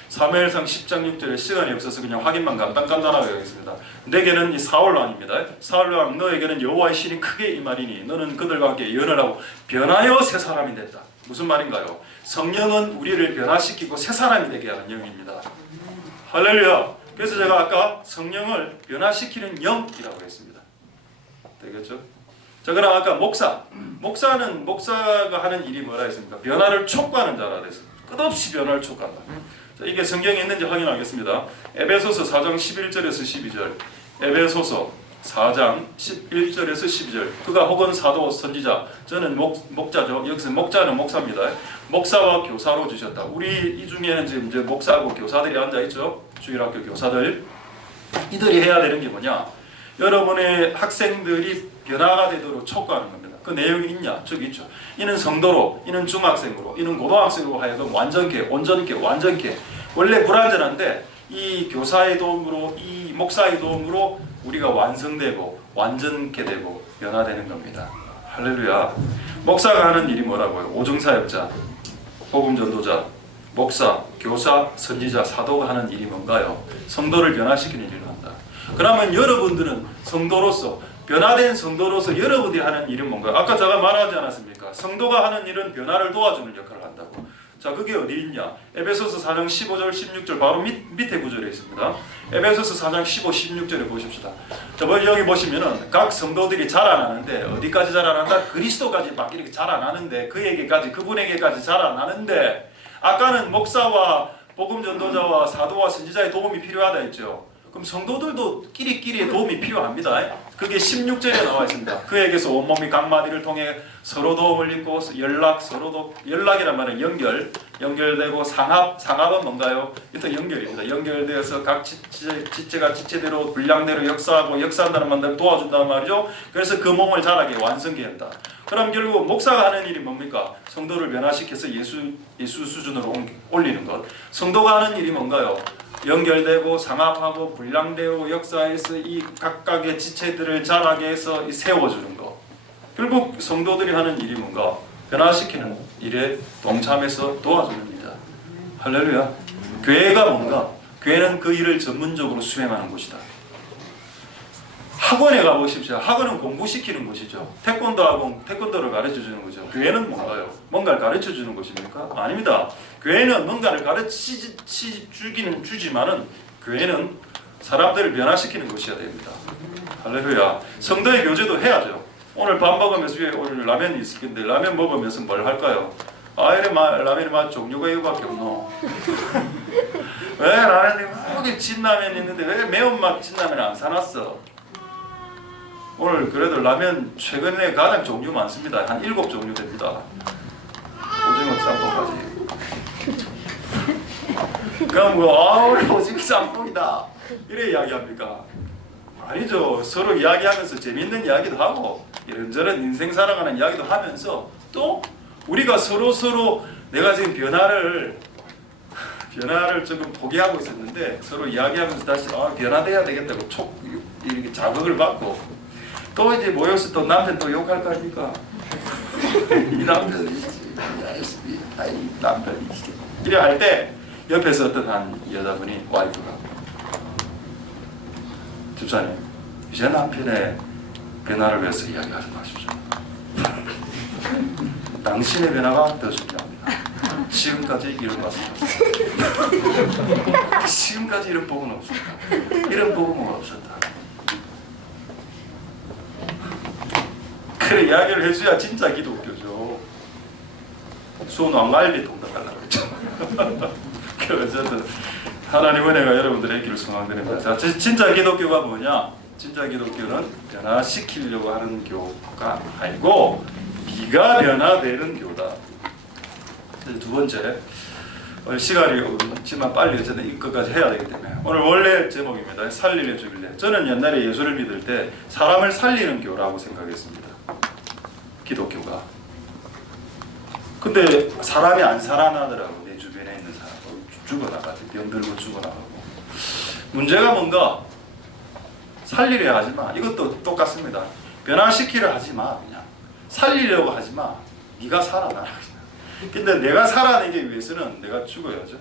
사무엘상 10장 6절에 시간이 없어서 그냥 확인만 간단하게 하겠습니다. 내게는 이 사울 왕입니다. 사울 왕 너에게는 여호와의 신이 크게 임하리니 너는 그들과 함께 예언을 하고 변하여 새 사람이 됐다. 무슨 말인가요? 성령은 우리를 변화시키고 새 사람이 되게 하는 영입니다. 할렐루야. 그래서 제가 아까 성령을 변화시키는 영이라고 했습니다. 되겠죠? 자 그럼 아까 목사는 목사가 하는 일이 뭐라 했습니까? 변화를 촉구하는 자라 그랬습니다. 끝없이 변화를 촉구한다. 자, 이게 성경에 있는지 확인하겠습니다. 에베소서 4장 11절에서 12절 에베소서 4장 11절에서 12절 그가 혹은 사도 선지자 저는 목자죠. 여기서 목자는 목사입니다. 목사와 교사로 주셨다. 우리 이 중에는 지금 이제 목사하고 교사들이 앉아있죠. 주일학교 교사들 이들이 해야 되는 게 뭐냐 여러분의 학생들이 변화가 되도록 촉구하는 겁니다. 그 내용이 있냐? 저기 있죠. 이는 성도로 이는 중학생으로 이는 고등학생으로 하여금 완전케 온전케 완전케 원래 불완전한데 이 교사의 도움으로 이 목사의 도움으로 우리가 완성되고 완전케 되고 변화되는 겁니다. 할렐루야. 목사가 하는 일이 뭐라고요? 오중사역자, 복음전도자, 목사, 교사, 선지자, 사도가 하는 일이 뭔가요? 성도를 변화시키는 일을 한다. 그러면 여러분들은 성도로서 변화된 성도로서 여러분들이 하는 일은 뭔가요? 아까 제가 말하지 않았습니까? 성도가 하는 일은 변화를 도와주는 역할을 한다고. 자 그게 어디 있냐? 에베소서 4장 15절 16절 바로 밑에 구절에 있습니다. 에베소서 4장 15, 16절에 보십시다. 자 여기 보시면은 각 성도들이 자라나는데 어디까지 자라난다? 그리스도까지 막 이렇게 자라나는데 그분에게까지 자라나는데 아까는 목사와 복음전도자와 사도와 선지자의 도움이 필요하다 했죠. 그럼 성도들도 끼리끼리의 도움이 필요합니다. 그게 16절에 나와 있습니다. 그에게서 온몸이 각 마디를 통해 서로 도움을 입고 연락이란 말은 연결되고 상합은 뭔가요? 일단 연결입니다. 연결되어서 각 지체가 지체대로 분량대로 역사하고 역사한다는 말을 도와준다는 말이죠. 그래서 그 몸을 자라게 완성케 한다. 그럼 결국 목사가 하는 일이 뭡니까? 성도를 변화시켜서 예수 수준으로 올리는 것. 성도가 하는 일이 뭔가요? 연결되고 상합하고 분량되고 역사해서 이 각각의 지체들을 자라게 해서 세워주는 것. 결국 성도들이 하는 일이 뭔가? 변화시키는 일에 동참해서 도와주는 일이다. 할렐루야. 교회가 뭔가? 교회는 그 일을 전문적으로 수행하는 곳이다. 학원에 가보십시오. 학원은 공부시키는 곳이죠. 태권도를 가르쳐주는 거죠. 교회는 뭔가요? 뭔가를 가르쳐주는 곳입니까? 아닙니다. 교회는 뭔가를 주지만은 교회는 사람들을 변화시키는 곳이어야 됩니다. 할렐루야. 성도의 교제도 해야죠. 오늘 밥 먹으면서 오늘 라면이 있을 텐데 라면 먹으면서 뭘 할까요? 라면이 종류가 이거밖에 없노. 왜 라면이 저기 진라면 있는데 왜 매운맛 진라면 안 사놨어? 오늘 그래도 라면 최근에 가장 종류 많습니다. 한 7종류 됩니다. 오징어 짬뽕까지. 그럼 우리 오징어 짬뽕이다 이래 이야기합니까? 아니죠. 서로 이야기하면서 재밌는 이야기도 하고 이런저런 인생 살아가는 이야기도 하면서 또 우리가 서로 내가 지금 변화를 조금 포기하고 있었는데 서로 이야기하면서 다시 변화돼야 되겠다고 이렇게 자극을 받고 또 이제 모여서 또 남편 또 욕할 거 아닙니까? 이 남편이 이래 할 때 옆에서 어떤 한 여자분이 와이프가 집사님 이제 남편의 변화를 위해서 이야기하지 마십시오. 당신의 변화가 더 중요합니다. 지금까지 이런 말씀 없었다. 지금까지 이런 복은 없었다. 이런 복은 없었다. 그래 이야기를 해줘야 진짜 기독교죠. 수왕관리 통달하려고 했죠. 어쨌든 하나님 은혜가 여러분들의 길을 소망드립니다. 자, 진짜 기독교가 뭐냐? 진짜 기독교는 변화시키려고 하는 교가 아니고 네가 변화되는 교다. 두 번째, 오늘 시간이 없지만 빨리 어쨌든 이것까지 해야 되기 때문에 오늘 원래 제목입니다. 살리려 주길래. 저는 옛날에 예수를 믿을 때 사람을 살리는 교라고 생각했습니다. 기독교가. 근데 사람이 안 살아나더라고. 내 주변에 있는 사람 죽어나가고 병들고 죽어나가고. 문제가 뭔가 살리려 하지 마. 이것도 똑같습니다. 변화시키려 하지 마. 그냥 살리려고 하지 마. 네가 살아나라. 근데 내가 살아내기 위해서는 내가 죽어야죠.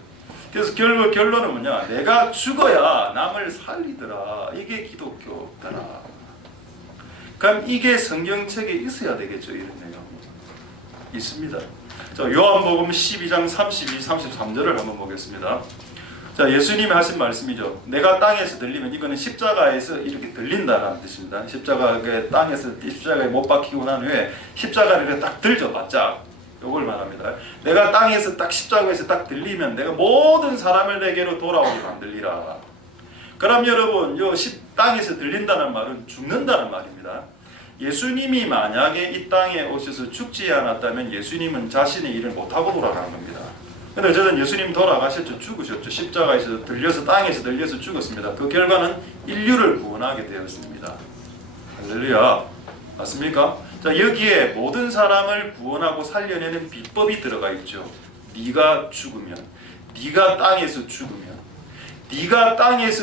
그래서 결론은 뭐냐? 내가 죽어야 남을 살리더라. 이게 기독교더라. 그럼 이게 성경책에 있어야 되겠죠. 이런 내용 있습니다. 자, 요한복음 12장 32, 33절을 한번 보겠습니다. 자, 예수님이 하신 말씀이죠. 내가 땅에서 들리면 이거는 십자가에서 이렇게 들린다라는 뜻입니다. 십자가에 못 박히고 난 후에 십자가를 이렇게 딱 들죠. 바짝. 요걸 말합니다. 내가 땅에서 딱 십자가에서 딱 들리면 내가 모든 사람을 내게로 돌아오게 만들리라. 그럼 여러분, 땅에서 들린다는 말은 죽는다는 말입니다. 예수님이 만약에 이 땅에 오셔서 죽지 않았다면 예수님은 자신의 일을 못하고 돌아가는 겁니다. 근데 어쨌든 예수님 돌아가셨죠. 죽으셨죠. 십자가에서 들려서 땅에서 들려서 죽었습니다. 그 결과는 인류를 구원하게 되었습니다. 할렐루야. 맞습니까? 자, 여기에 모든 사람을 구원하고 살려내는 비법이 들어가 있죠. 네가 죽으면, 네가 땅에서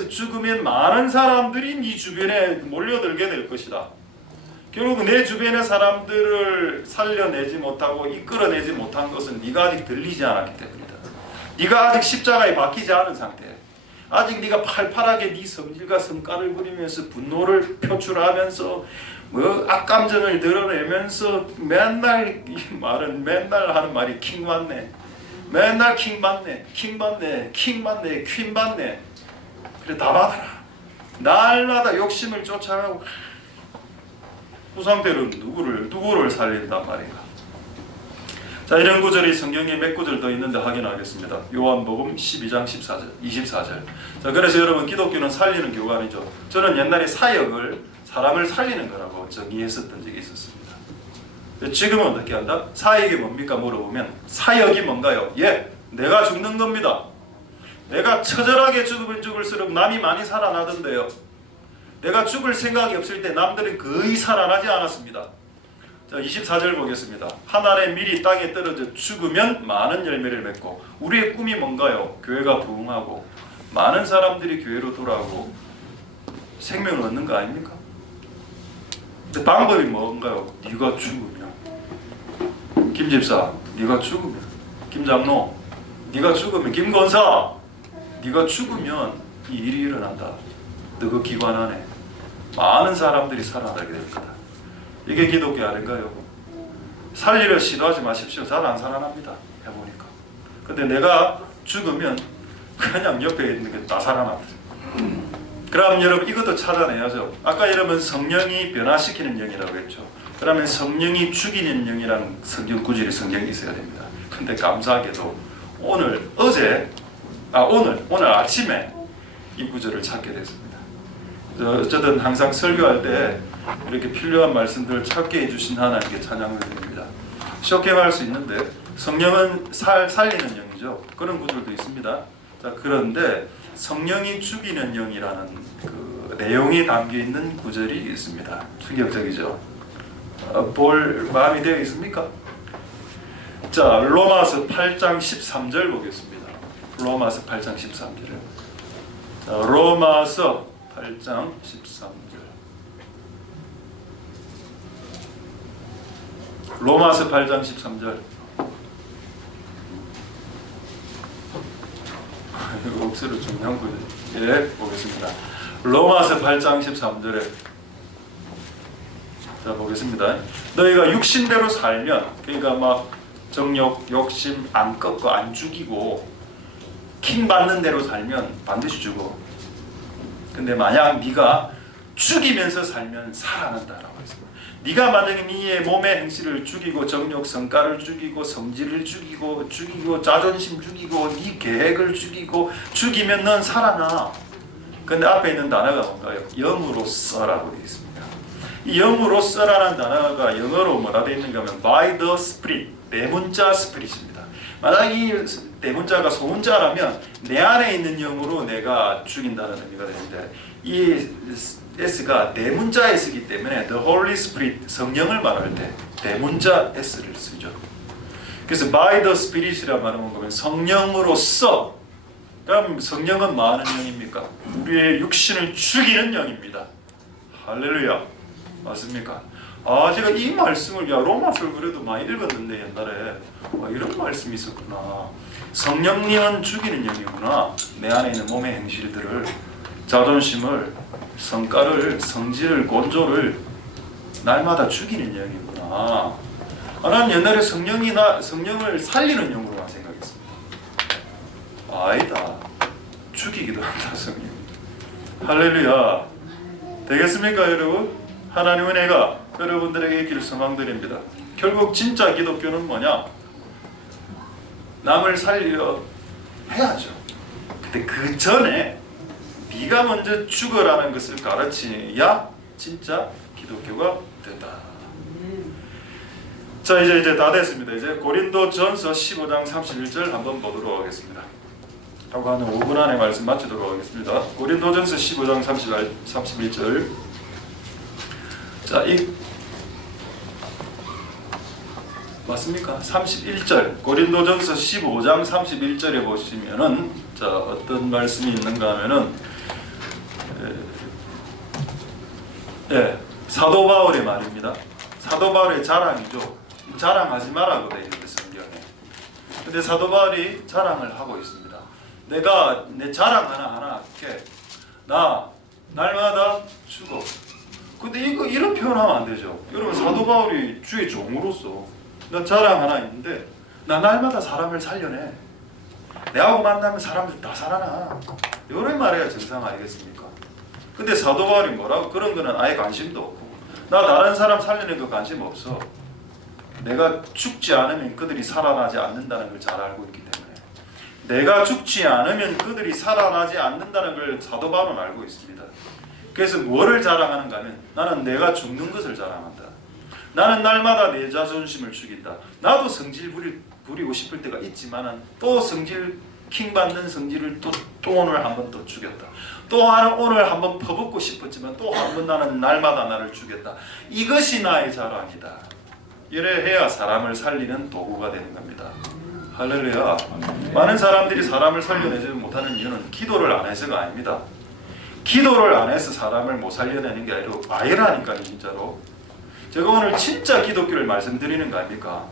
죽으면 많은 사람들이 네 주변에 몰려들게 될 것이다. 결국 내 주변의 사람들을 살려내지 못하고 이끌어내지 못한 것은 네가 아직 들리지 않았기 때문이다. 네가 아직 십자가에 박히지 않은 상태. 아직 네가 팔팔하게 네 성질과 성깔을 부리면서 분노를 표출하면서 악감정을 드러내면서 맨날 하는 말이 킹받네. 맨날 킹받네. 그래 다 받아라. 날마다 욕심을 쫓아가고 그 상태로 누구를 살린단 말인가. 자, 이런 구절이 성경에 몇 구절 더 있는데 확인하겠습니다. 요한복음 12장 24절. 자, 그래서 여러분 기독교는 살리는 교가 아니죠. 저는 옛날에 사역을 사람을 살리는 거라고 정의했었던 적이 있었습니다. 지금은 어떻게 한다? 사역이 뭡니까? 물어보면 사역이 뭔가요? 내가 죽는 겁니다. 내가 처절하게 죽으면 죽을수록 남이 많이 살아나던데요. 내가 죽을 생각이 없을 때 남들은 거의 살아나지 않았습니다. 자, 24절 보겠습니다. 한 알의 밀이 땅에 떨어져 죽으면 많은 열매를 맺고. 우리의 꿈이 뭔가요? 교회가 부흥하고 많은 사람들이 교회로 돌아오고 생명을 얻는 거 아닙니까? 근데 방법이 뭔가요? 네가 죽으면. 김집사, 네가 죽으면. 김장로, 네가 죽으면. 김권사, 네가 죽으면 이 일이 일어난다. 너 그 기관 안에 많은 사람들이 살아나게 될 거다. 이게 기독교 아닌가요? 살리려 시도하지 마십시오. 잘 안 살아납니다. 해보니까. 근데 내가 죽으면 그냥 옆에 있는 게 다 살아납니다. 그럼 여러분 이것도 찾아내야죠. 아까 여러분 성령이 변화시키는 영이라고 했죠. 그러면 성령이 죽이는 영이라는 성경 구절이 성경에 있어야 됩니다. 근데 감사하게도 오늘 아침에 이 구절을 찾게 됐습니다. 어쨌든 항상 설교할 때 이렇게 필요한 말씀들을 찾게 해주신 하나님께 찬양을 드립니다. 쉽게 말할 수 있는데 성령은 살리는 영이죠. 그런 구절도 있습니다. 자, 그런데 성령이 죽이는 영이라는 그 내용이 담겨 있는 구절이 있습니다. 충격적이죠. 볼 마음이 되어 있습니까? 자, 로마서 8장 13절 보겠습니다. 로마서 8장 13절. 자, 로마서 8장 13절. 로마서 8장 13절. 억수로 중요한 구절. 예, 보겠습니다. 로마서 8장 13절에 자, 보겠습니다. 너희가 육신대로 살면, 그러니까 막 정욕, 욕심 안 꺾고 안 죽이고 킹 받는 대로 살면 반드시 죽어. 근데 만약 네가 죽이면서 살면 살아난다라고 했습니다. 네가 만약에 네의 몸의 행실을 죽이고 정욕, 성가를 죽이고 성질을 죽이고 자존심 죽이고 네 계획을 죽이면 넌 살아나. 근데 앞에 있는 단어가 뭔가요? 영으로서라고 되어 있습니다. 이 영으로서라는 단어가 영어로 뭐라 되어 있는가 하면 by the spirit, 대문자 스피릿입니다. 만약 이 대문자가 소문자라면 내 안에 있는 영으로 내가 죽인다는 의미가 되는데 이 S가 대문자에 쓰기 때문에 the Holy Spirit, 성령을 말할 때 대문자 S를 쓰죠. 그래서 by the Spirit이라 말하는 거면 성령으로서. 그럼 성령은 뭐 하는 영입니까? 우리의 육신을 죽이는 영입니다. 할렐루야. 맞습니까? 제가 이 말씀을 로마서를 그래도 많이 읽었는데 옛날에 이런 말씀이 있었구나. 성령님은 죽이는 영이구나. 내 안에 있는 몸의 행실들을, 자존심을, 성깔을, 성질을, 곤조를 날마다 죽이는 영이구나. 나는 옛날에 성령을 살리는 영으로만 생각했습니다. 아니다. 죽이기도 한다, 성령. 할렐루야. 되겠습니까, 여러분? 하나님의 은혜가 여러분들에게 있기를 소망드립니다. 결국 진짜 기독교는 뭐냐? 남을 살려 해야죠. 근데 그 전에 네가 먼저 죽어라는 것을 가르치야 진짜 기독교가 된다. 자, 이제 다 됐습니다. 이제 고린도전서 15장 31절 한번 보도록 하겠습니다. 하고 한 5분 안에 말씀 마치도록 하겠습니다. 고린도전서 15장 31절. 자, 맞습니까? 31절. 고린도전서 15장 31절에 보시면은 자, 어떤 말씀이 있는가 하면은 사도 바울의 말입니다. 사도 바울의 자랑이죠. 자랑하지 말라고 되어 있는데 성경에. 근데 사도 바울이 자랑을 하고 있습니다. 내가 내 자랑 하나 할게. 나 날마다 죽어. 근데 이런 표현하면 안 되죠. 여러분, 사도 바울이 주의 종으로서 나 자랑 하나 있는데 나 날마다 사람을 살려내. 내하고 만나면 사람들 다 살아나. 이런 말해야 정상 아니겠습니까? 근데 사도 바울이 뭐라고? 그런 거는 아예 관심도 없고 나 다른 사람 살리는 거 관심 없어. 내가 죽지 않으면 그들이 살아나지 않는다는 걸 잘 알고 있기 때문에 내가 죽지 않으면 그들이 살아나지 않는다는 걸 사도 바울은 알고 있습니다. 그래서 뭐를 자랑하는가 하면 나는 내가 죽는 것을 자랑한다. 나는 날마다 내 자존심을 죽인다. 나도 성질 부리고 싶을 때가 있지만은 또 성질 킹받는 성질을 또 오늘 한번 또 죽였다. 또 오늘 한번 퍼붓고 싶었지만 또 한번 나는 날마다 나를 죽였다. 이것이 나의 자랑이다. 이래 해야 사람을 살리는 도구가 되는 겁니다. 할렐루야. 많은 사람들이 사람을 살려내지 못하는 이유는 기도를 안 해서가 아닙니다. 기도를 안 해서 사람을 못 살려내는 게 아니라 아니라니까요, 진짜로. 제가 오늘 진짜 기독교를 말씀드리는 거 아닙니까?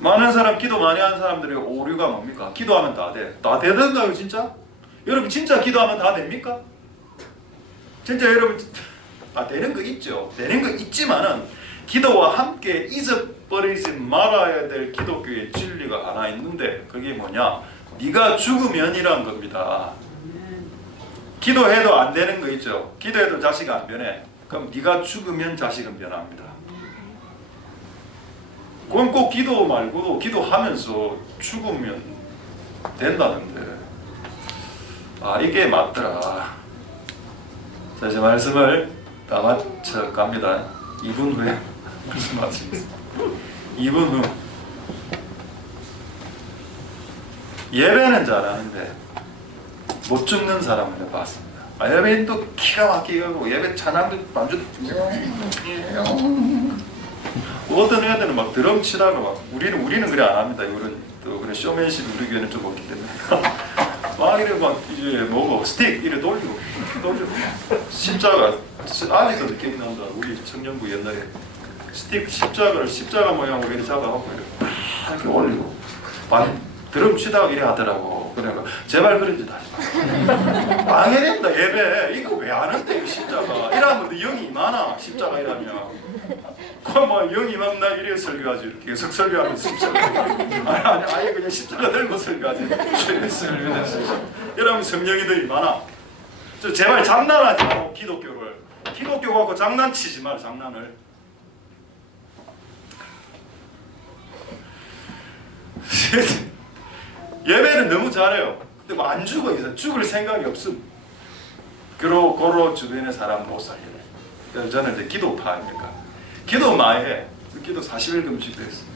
많은 사람, 기도 많이 하는 사람들의 오류가 뭡니까? 기도하면 다 돼. 다 되던가요, 진짜? 여러분, 진짜 기도하면 다 됩니까? 진짜 여러분, 되는 거 있죠. 되는 거 있지만은 기도와 함께 잊어버리지 말아야 될 기독교의 진리가 하나 있는데 그게 뭐냐? 네가 죽으면이란 겁니다. 기도해도 안 되는 거 있죠. 기도해도 자식 안 변해. 그럼 네가 죽으면 자식은 변합니다. 그건 꼭 기도 말고도 기도하면서 죽으면 된다는데 아, 이게 맞더라. 자, 이제 말씀을 다 맞춰 갑니다. 2분 후에 무슨 말씀이세요? 2분 후. 예배는 잘하는데 못 죽는 사람을 봤습니다. 아, 예배는 또 기가 막히게 하고 예배 찬양도 반주 어떤 애들은 막 드럼 치다가 막 우리는 그래 안 합니다. 이거는 또 그래 쇼맨십 우리 교회는 좀 없기 때문에 막 이래 막 이제 뭐고 스틱 이래 돌리고 십자가 아직도 느낌이 나온다. 우리 청년부 옛날에 스틱 십자가 모양으로 이렇게 잡아갖고 이렇게 올리고 드럼 치다가 이래 하더라고. 그래가 제발 그런 짓 하지 마. 망해낸다 예배. 이거 왜 안 한대 이 십자가. 이러면 영이 많아. 십자가 이러면. 그뭐 영이 막 나 이래 설교하지. 이렇게 계속 설교하면 십자가. 아예 그냥 십자가 들고 설교하지. 이러면 성령이들이 많아. 제발 장난하지 말고 기독교를. 기독교 갖고 장난치지 마 장난을. 예배는 너무 잘해요. 근데 뭐 안 죽어 있어. 죽을 생각이 없음. 고로 주변의 사람 못 살려. 그래서 저는 이제 기도파입니까? 기도마에 기도 40일 금식도 했어요.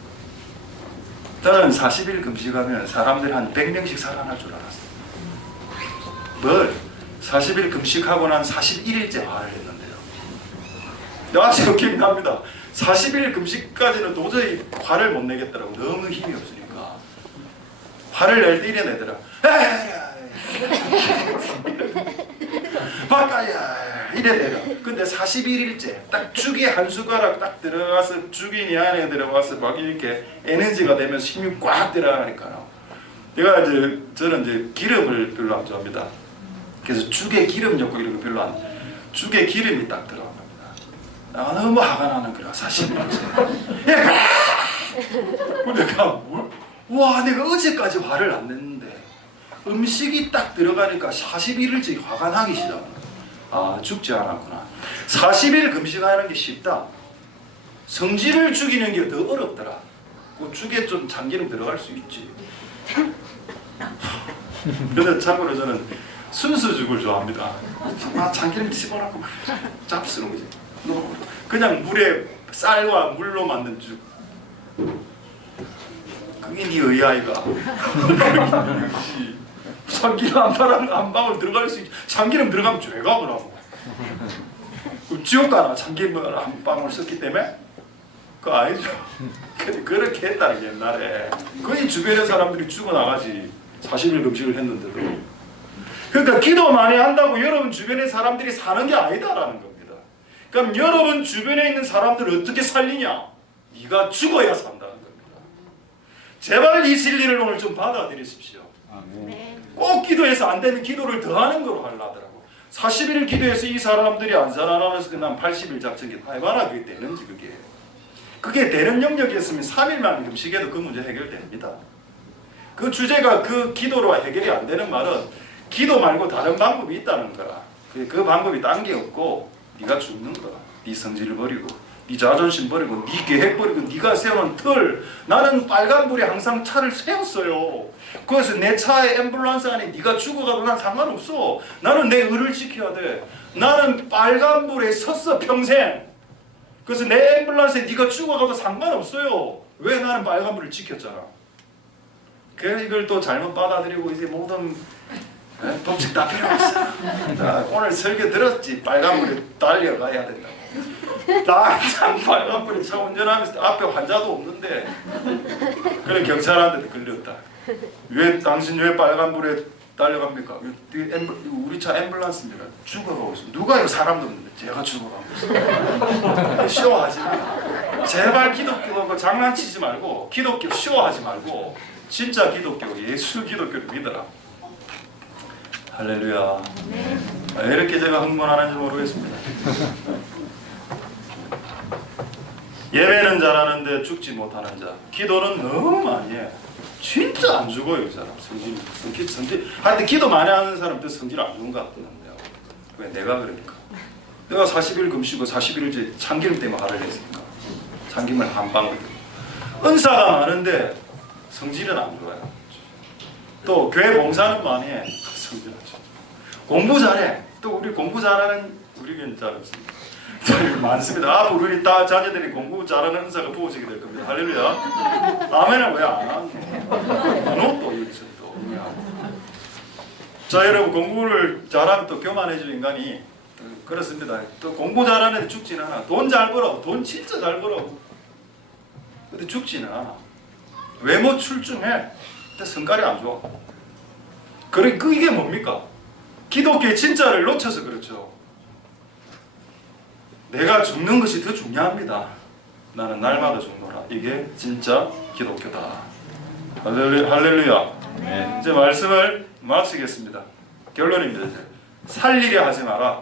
저는 40일 금식하면 사람들이 한 100명씩 살아날 줄 알았어요. 뭘? 40일 금식하고 난 41일째 화를 했는데요. 아직도 기억납니다. 40일 금식까지는 도저히 화를 못 내겠더라고. 너무 힘이 없으니까. 화를 낼 때 이래 내더라. 바까야 이래 내려. 근데 41일째 딱 죽이 한 숟가락 딱 들어가서 죽이 이 안에 들어가서 막 이렇게 에너지가 되면서 힘이 꽉 들어가니까요. 저는 이제 기름을 별로 안 좋아합니다. 그래서 죽에 기름 넣고 이런 거 별로 안. 죽에 기름이 딱 들어간 겁니다. 아, 너무 화가 나는 거야. 41일째. 내가 와, 내가 어제까지 화를 안 냈는데 음식이 딱 들어가니까 41일째 화가 나기 시작합니다. 아, 죽지 않았구나. 40일 금식하는 게 쉽다. 성질을 죽이는 게 더 어렵더라. 그 죽에 좀 참기름 들어갈 수 있지. 근데 참고로 저는 순수죽을 좋아합니다. 참기름 집어넣고 짭스러운 거지. 그냥 물에 쌀과 물로 만든 죽. 그게 네 의아이가. 참기름 한 방울 들어갈 수 있지. 참기름 들어가면 죄가 그러고. 지옥 가나 참기름 한 방울 썼기 때문에? 그거 아니죠. 근데 그렇게 했다는 게 옛날에. 거의 주변의 사람들이 죽어나가지. 40일 금식을 했는데도. 그러니까 기도 많이 한다고 여러분 주변의 사람들이 사는 게 아니다라는 겁니다. 그럼 여러분 주변에 있는 사람들을 어떻게 살리냐? 네가 죽어야 산다는 겁니다. 제발 이 진리를 오늘 좀 받아들이십시오. 꼭 기도해서 안 되면 기도를 더 하는 거로 하려더라고. 40일 기도해서 이 사람들이 안 살아나면서 그냥 80일 작전기 해봐라. 그게 되는지 그게 되는 영역이었으면 3일만 금식해도 그 문제 해결됩니다. 그 주제가 그 기도로 해결이 안 되는 말은 기도 말고 다른 방법이 있다는 거라. 그 방법이 딴 게 없고 네가 죽는 거야. 네 성질을 버리고 네 자존심 버리고 네 계획 버리고 네가 세워놓은 틀. 나는 빨간불에 항상 차를 세웠어요. 그래서 내 차에 앰뷸런스 안에 네가 죽어가도 난 상관없어. 나는 내 의를 지켜야 돼. 나는 빨간불에 섰어 평생. 그래서 내 앰뷸런스에 네가 죽어가도 상관없어요. 왜? 나는 빨간불을 지켰잖아. 그래서 이걸 또 잘못 받아들이고 이제 모든 법칙 다 필요 없어. 자, 오늘 설교 들었지? 빨간불에 달려가야 된다. 당장 빨간불에 차 운전하면서 앞에 환자도 없는데 그래 경찰한테 걸렸다. 당신 왜 빨간불에 달려갑니까? 우리 차 앰뷸런스입니다. 죽어가고 있어. 누가요? 사람도 없는데 제가 죽어가고 있어. 쇼하지 마. 제발 기독교 장난치지 말고 기독교 쇼하지 말고 진짜 기독교 예수 기독교를 믿어라. 할렐루야. 왜 이렇게 제가 흥분하는지 모르겠습니다. 예배는 잘하는데 죽지 못하는 자. 기도는 너무 많이 해. 진짜 안 죽어요 이 사람. 성질. 하여튼 기도 많이 하는 사람도 성질 안 좋은 것 같던데요. 왜 내가 그러니까. 내가 40일 금식고 41일째 참기름 때문에 화를 냈으니까. 참기름을 한 방울. 은사가 많은데 성질은 안 좋아요. 또 교회 봉사는 많이 해. 성질 안 좋아. 공부 잘해. 또 우리 공부 잘하는 우리는 잘 없습니다. 많습니다. 앞으로 우리 딸 자녀들이 공부 잘하는 은사가 부어지게 될 겁니다. 할렐루야. 아멘은 왜 안 하노? 또 여기서 또. 자, 여러분, 공부를 잘하면 또 교만해질 인간이 그렇습니다. 또 공부 잘하는 애 죽진 않아. 돈 잘 벌어. 돈 진짜 잘 벌어. 근데 죽진 않아. 외모 출중해. 근데 성깔이 안 좋아. 그러니까 이게 뭡니까? 기독교의 진짜를 놓쳐서 그렇죠. 내가 죽는 것이 더 중요합니다. 나는 날마다 죽노라. 이게 진짜 기독교다. 할렐루야. 네. 이제 말씀을 마치겠습니다. 결론입니다. 이제. 살리려 하지 마라.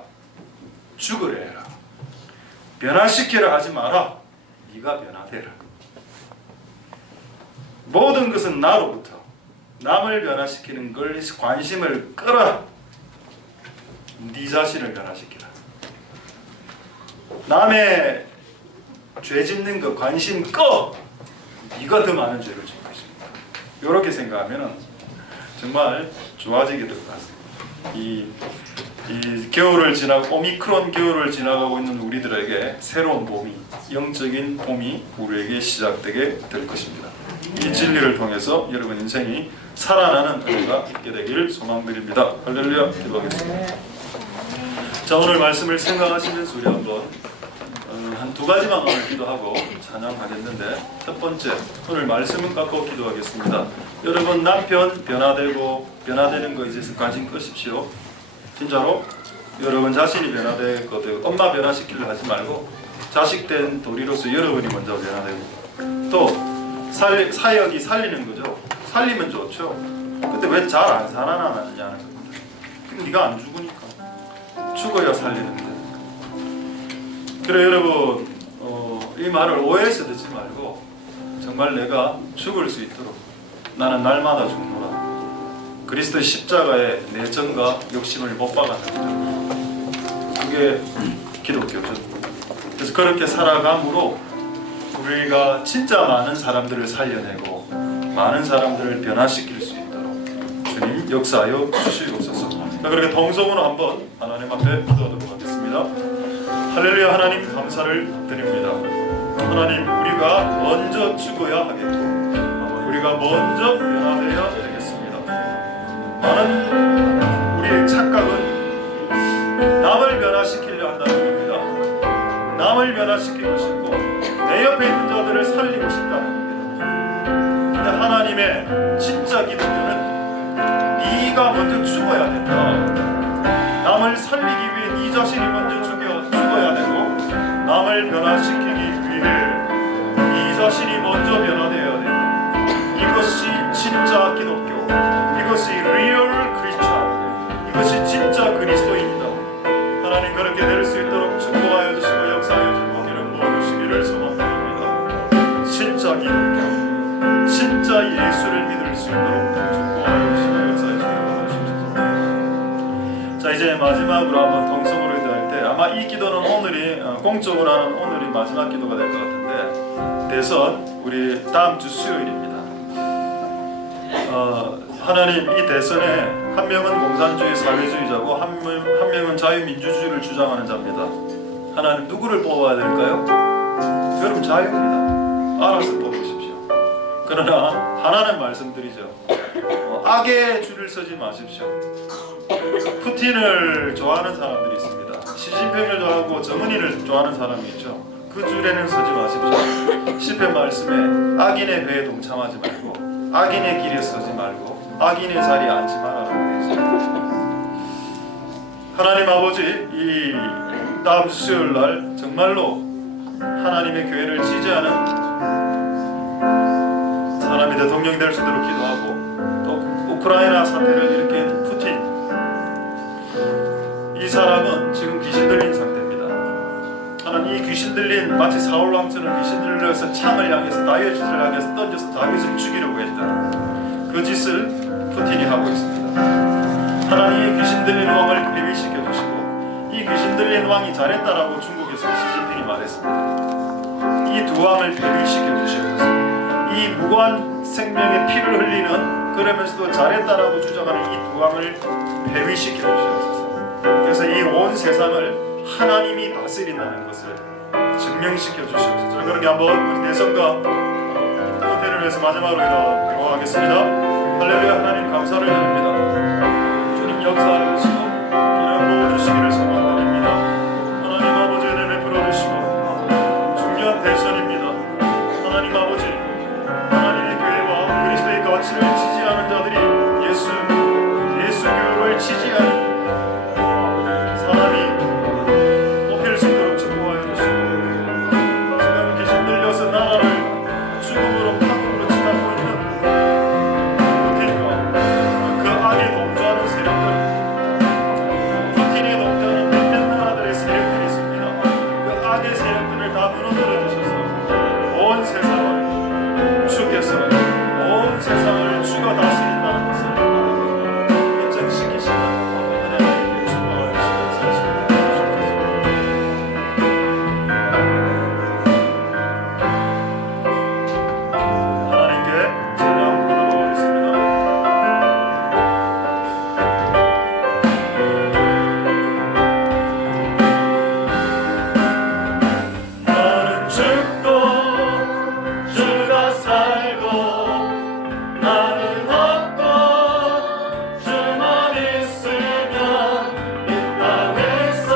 죽으려 해라. 변화시키려 하지 마라. 네가 변화되라. 모든 것은 나로부터 남을 변화시키는 걸 관심을 끌어라. 네 자신을 변화시키라. 남의 죄 짓는 거 관심 꺼. 네가 더 많은 죄를 짓고 있습니다. 이렇게 생각하면 정말 좋아지게 될 것 같습니다. 이 겨울을 지나고 오미크론 겨울을 지나가고 있는 우리들에게 새로운 봄이, 영적인 봄이 우리에게 시작되게 될 것입니다. 이 진리를 통해서 여러분 인생이 살아나는 은혜가 있게 되기를 소망드립니다. 할렐루야. 기도하겠습니다. 자, 오늘 말씀을 생각하시면서 우리 한번 한 두 가지만 오늘 기도하고 찬양하겠는데, 첫 번째, 오늘 말씀은 갖고 기도하겠습니다. 여러분, 남편 변화되는 거 이제 관심 끄십시오. 진짜로 여러분 자신이 변화되거든. 엄마 변화시키려 하지 말고 자식 된 도리로서 여러분이 먼저 변화되고, 또 사역이 살리는 거죠. 살리면 좋죠. 근데 왜 잘 안 살아나느냐는 겁니다. 그럼 네가 안 죽으니까. 죽어야 살리는데. 그래 여러분, 이 말을 오해해서 듣지 말고 정말 내가 죽을 수 있도록 나는 날마다 죽노라. 그리스도의 십자가에 내 정과 욕심을 못 박았는 거죠. 그게 기독교죠. 그래서 그렇게 살아감으로 우리가 진짜 많은 사람들을 살려내고 많은 사람들을 변화시킬 수 있도록 주님 역사하여 주시옵소서. 그렇게 동성으로 한번 하나님 앞에 기도하도록 하겠습니다. 할렐루야. 하나님 감사를 드립니다. 하나님, 우리가 먼저 죽어야 하겠고 우리가 먼저 변화되어야 되겠습니다. 많은 우리의 착각은 남을 변화시키려 한다는 겁니다. 남을 변화시키고 싶고 내 옆에 있는 자들을 살리고 싶다는 겁니다. 근데 하나님의 진짜 기독교는 네가 먼저 죽어야 된다. 남을 살리기 위해 네 자신이 먼저 죽어야 되고, 남을 변화시키기 위해 네 자신이 먼저 변화되어야 된다. 이것이 진짜 기독교, 이것이 리얼 크리스천, 이것이 진짜 그리스도입니다. 하나님, 그렇게 될 수 있도록 축복하여 주시고 역사하여 주시고 이런 모두시기를 소망드립니다. 진짜 기독교, 진짜 예수를 믿을 수 있도록 축복하여 주시고 역사하여 주시옵소서. 자, 이제 마지막으로 한번 동성으로 기도할 때, 아마 이 기도는 오늘이 공적으로 하는 오늘이 마지막 기도가 될 것 같은데, 대선 우리 다음 주 수요일입니다. 하나님, 이 대선에 한 명은 공산주의 사회주의자고 한 명은 자유민주주의를 주장하는 자입니다. 하나님, 누구를 뽑아야 될까요? 여러분, 자유입니다. 알아서 뽑으십시오. 그러나 하나는 말씀드리죠. 악의 줄을 서지 마십시오. 푸틴을 좋아하는 사람들이 있습니다. 시진핑을 좋아하고 정은이를 좋아하는 사람이 있죠. 그 줄에는 서지 마십시오. 시편 말씀에 악인의 배에 동참하지 말고 악인의 길에 서지 말고 악인의 자리에 앉지 말아라고 되어 있습니다. 하나님 아버지, 이 다음 수요일 날 정말로 하나님의 교회를 지지하는 사람이 대통령이 될 수 있도록 기도하고, 또 우크라이나 사태를 일으킨 푸틴, 이 사람은 지금 귀신 들린 상태입니다. 하나님, 이 귀신 들린, 마치 사울 왕처럼 귀신 들려서 창을 향해서 다윗을 향해서 던져서 다윗을 죽이려고 했던 그 짓을 푸틴이 하고 있습니다. 하나님, 이 귀신 들린 왕을 폐위시켜 주시고, 이 귀신 들린 왕이 잘했다라고 중국에서 시진핑이 말했습니다. 이 두 왕을 폐위시켜 주시옵소서. 이 무고한 생명의 피를 흘리는, 그러면서도 잘했다라고 주장하는 이 두 왕을 폐위시켜 주시옵소서. 그래서 이 온 세상을 하나님이 다스린다는 것을 증명시켜 주시옵소서. 그렇게 한번 우리 내성과 교회를 위해서 마지막으로 기도하겠습니다. 할렐루야. 하나님 감사를 드립니다. 주님 역사해 주시고 기름 부어 주시기를 소망드립니다. 하나님 아버지 은혜 베풀어 주시고 중요한 대선입니다. 하나님 아버지, 하나님의 교회와 그리스도의 가치를 지지하는 자들이 예수 교회를 지지하는 사람이 뽑힐 수 있도록 축복하여 주시고, 지금 귀신 들려서 나라를 죽음으로 파국으로 지나고 있는 푸틴과 그 악에 동조하는 세력들, 푸틴에 동조하는 몇몇 나라들의 세력들이 있습니다. 그 악의 세력들을 다 무너뜨려 주셔서 온 세상을 주께서 온 세상을 주가 다스린다는 것을 인정시키시는 하나님께 축복을 주시는 사실을 주옵소서. 하나님께 찬양하도록 하겠습니다. 나는 죽고 주가 살고 나는 없고 주만 있으면 이 땅에서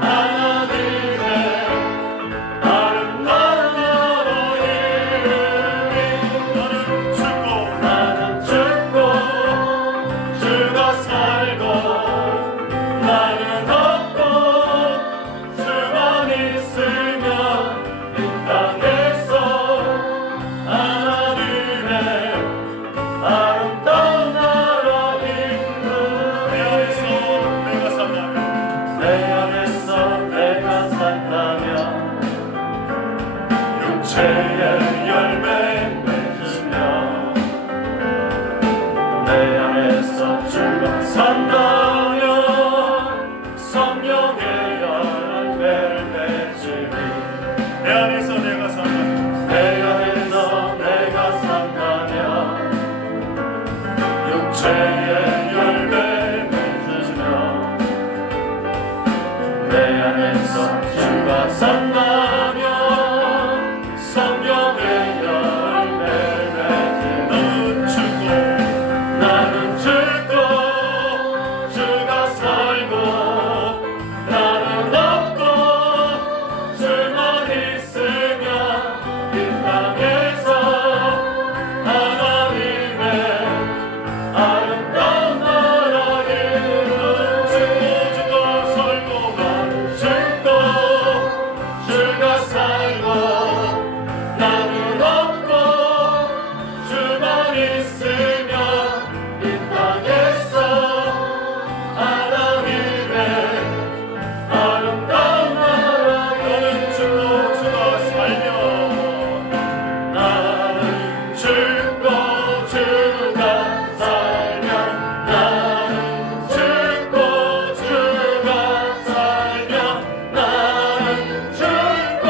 하나님의 아름다운 나라를 나는 죽고 주가 살고 나는 없고 주만 있으면 이 땅에서 하나님의 아름다운 나라 있는 내 안에서 내가 산다면 육체의 열매 맺으며 내 안에서 주가 산다면 성령의 열매를 맺으리. 내 안에서 내가 산다면 육체의 열매 맺으며 내 안에서 주가 산다면 성령의 열매를 맺으리. 나는 죽고 주가 살고 나는 없고 주만 있으면 이 땅에서 하나님의 아름다운 나라에 주가 살고 나는 죽고 주가 살고 나는 없고 주만 있으면 이 땅에서 하나님의 아름다운 나라에 주가 살며 나는 죽고 주가 살면 나는 죽고 주가 살면 나는 죽고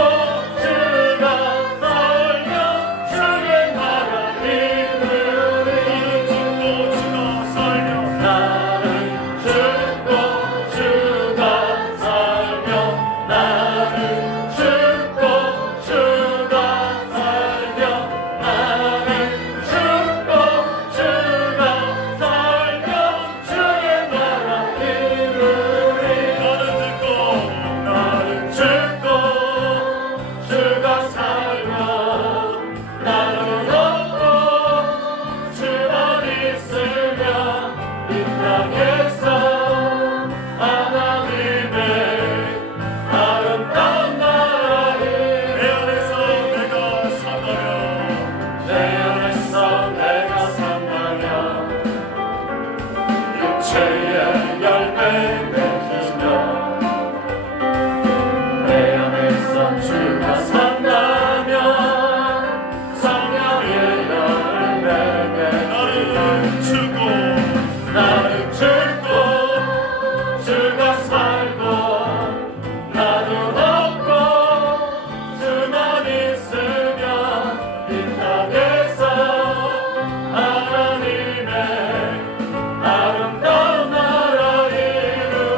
주가 살면 주의 나라 이루리. 나는 죽고 주가 살면 나는 죽고 주가 살면 나는 죽고 주가 살면 주의 나라 이루리. 나는 죽고 주가 살면 나는 없고 주만 있으면 이 땅에서 하나님의 아름다운 나라에 내 안에서 내가 산다면 육체의 열매 맺으며 내 안에서 주가 산다면 성령의 열매 맺으리. 나는 죽고 주가 살고 나는 없고 주만 있으면 이 땅에서 하나님의 아름다운 나라 이루리.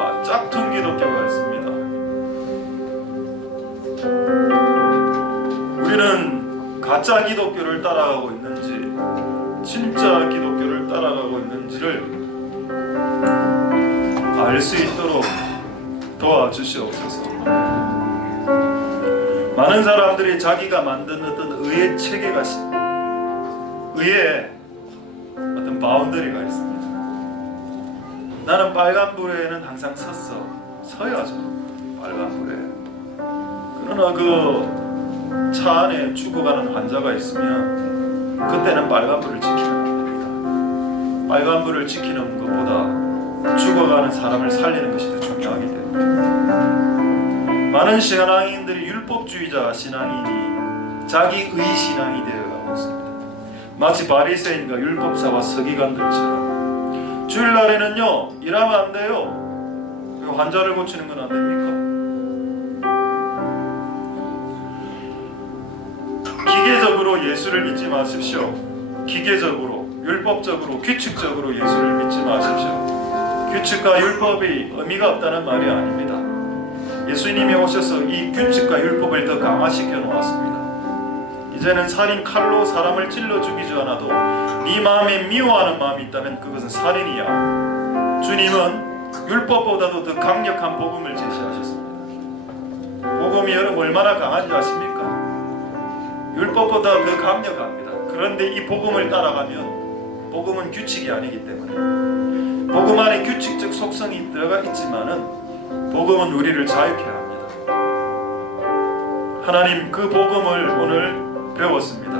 기독교와 짝퉁 기독교가 있습니다. 우리는 가짜 기독교를 따라가고 있는지 진짜 기독교를 따라가고 있는지를 알 수 있도록 도와주시옵소서. 많은 사람들이 자기가 만든 어떤 의의 체계가 의의 어떤 바운더리가 있습니다. 나는 빨간불에는 항상 서야죠. 빨간불에. 그러나 그 차 안에 죽어가는 환자가 있으면 그때는 빨간불을 지키면 안 됩니다. 빨간불을 지키는 것보다 죽어가는 사람을 살리는 것이 더 중요하기 때문에 많은 신앙인들이 율법주의자 신앙인이 자기의 신앙이 되어가고 있습니다. 마치 바리새인과 율법사와 서기관들처럼 주일날에는요 일하면 안 돼요. 환자를 고치는 건 안 됩니까? 기계적으로 예수를 믿지 마십시오. 기계적으로, 율법적으로, 규칙적으로 예수를 믿지 마십시오. 규칙과 율법이 의미가 없다는 말이 아닙니다. 예수님이 오셔서 이 규칙과 율법을 더 강화시켜 놓았습니다. 이제는 살인 칼로 사람을 찔러 죽이지 않아도 네 마음에 미워하는 마음이 있다면 그것은 살인이야. 주님은 율법보다도 더 강력한 복음을 제시하셨습니다. 복음이 여러분 얼마나 강한지 아십니까? 율법보다 더 강력합니다. 그런데 이 복음을 따라가면 복음은 규칙이 아니기 때문에 복음 안에 규칙적 속성이 들어가 있지만은 복음은 우리를 자유케 합니다. 하나님 그 복음을 오늘 배웠습니다.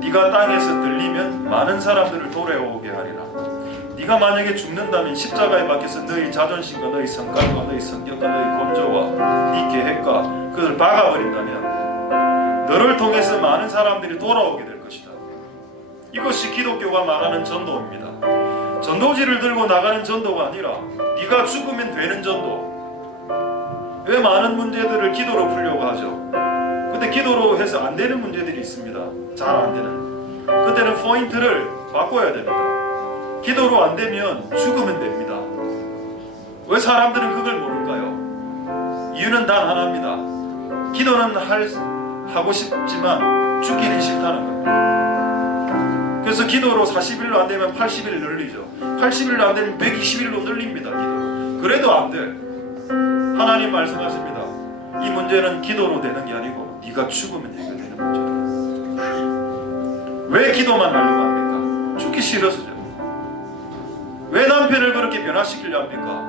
네가 땅에서 들리면 많은 사람들을 돌아오게 하리라. 네가 만약에 죽는다면 십자가에 박혀서 너희 자존심과 너희 성깔과 너희 성격과 너희 건조와 네 계획과 그걸 박아버린다면 너를 통해서 많은 사람들이 돌아오게 될 것이다. 이것이 기독교가 말하는 전도입니다. 전도지를 들고 나가는 전도가 아니라 네가 죽으면 되는 전도. 왜 많은 문제들을 기도로 풀려고 하죠? 근데 기도로 해서 안 되는 문제들이 있습니다. 잘 안 되는. 그때는 포인트를 바꿔야 됩니다. 기도로 안 되면 죽으면 됩니다. 왜 사람들은 그걸 모를까요? 이유는 단 하나입니다. 기도는 하고 싶지만 죽기는 싫다는 겁니다. 그래서 기도로 40일로 안 되면 80일 늘리죠. 80일로 안 되면 120일로 늘립니다. 기도로. 그래도 안 돼. 하나님 말씀하십니다. 이 문제는 기도로 되는 게 아니고 네가 죽으면 해결되는 문제다. 왜 기도만 하려고 합니까? 죽기 싫어서죠. 왜 남편을 그렇게 변화시키려 합니까?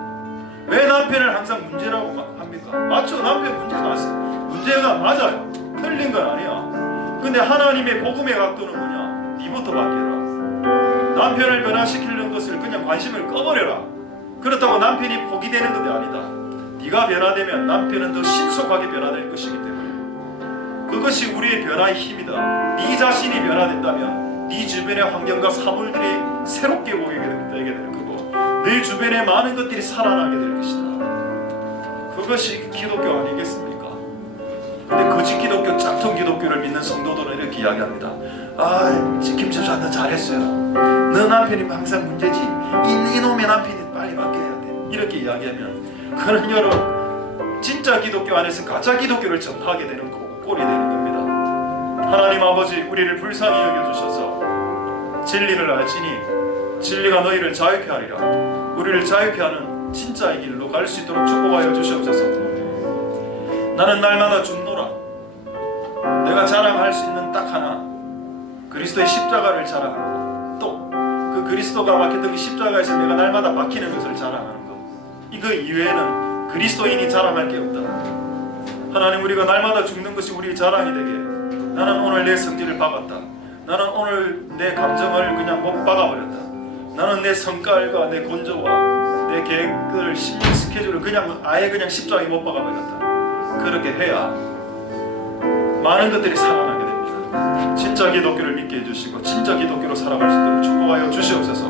왜 남편을 항상 문제라고 합니까? 맞죠? 남편 문제가 맞아요. 틀린 건 아니야. 근데 하나님의 복음의 각도는 뭐냐? 네부터 바뀌어라. 남편을 변화시키려는 것을 그냥 관심을 꺼버려라. 그렇다고 남편이 포기되는 것이 아니다. 네가 변화되면 남편은 더 신속하게 변화될 것이기 때문에 그것이 우리의 변화의 힘이다. 네 자신이 변화된다면 네 주변의 환경과 사물들이 새롭게 보이게 되게 될 거고 네 주변의 많은 것들이 살아나게 될 것이다. 그것이 기독교 아니겠습니까? 근데 거짓 기독교, 짝퉁 기독교를 믿는 성도들은 이렇게 이야기합니다. 김집사 너 잘했어요. 너 남편이 항상 문제지. 이놈의 남편이 빨리 바뀌어야 돼. 이렇게 이야기하면 그는 여러분 진짜 기독교 안에서 가짜 기독교를 전파하게 되는 꼴이 되는 겁니다. 하나님 아버지 우리를 불쌍히 여겨주셔서 진리를 알지니 진리가 너희를 자유케 하리라. 우리를 자유케 하는 진짜의 길로 갈 수 있도록 축복하여 주시옵소서. 나는 날마다 죽노라. 내가 자랑할 수 있는 딱 하나, 그리스도의 십자가를 자랑하고 또 그 그리스도가 박혔던 그 십자가에서 내가 날마다 박히는 것을 자랑하는 것. 이거 이외에는 그리스도인이 자랑할 게 없다. 하나님 우리가 날마다 죽는 것이 우리의 자랑이 되게. 나는 오늘 내 성질을 박았다. 나는 오늘 내 감정을 그냥 못 박아버렸다. 나는 내 성깔과 내 건조와 내 계획을 심리 스케줄을 그냥 아예 그냥 십자가에 못 박아버렸다. 그렇게 해야 많은 것들이 살아나게 됩니다. 진짜 기독교를 믿게 해주시고 진짜 기독교로 살아갈 수 있도록 축복하여 주시옵소서.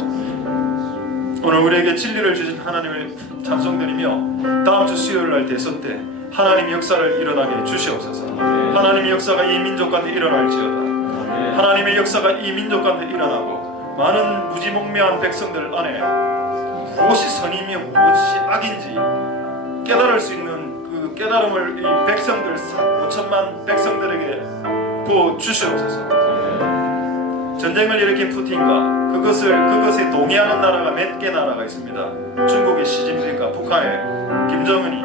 오늘 우리에게 진리를 주신 하나님을 찬송드리며 다음 주 수요일날 대선 때 하나님의 역사를 일어나게 해주시옵소서. 하나님의 역사가 이 민족 가운데 일어날지어다. 하나님의 역사가 이 민족 가운데 일어나고 많은 무지몽매한 백성들 안에 무엇이 선이며 무엇이 악인지 깨달을 수 있는 그 깨달음을 이 백성들 5천만 백성들에게 부어 주시옵소서. 전쟁을 일으킨 푸틴과 그것에 동의하는 나라가 몇 개 나라가 있습니다. 중국의 시진핑과 북한의 김정은이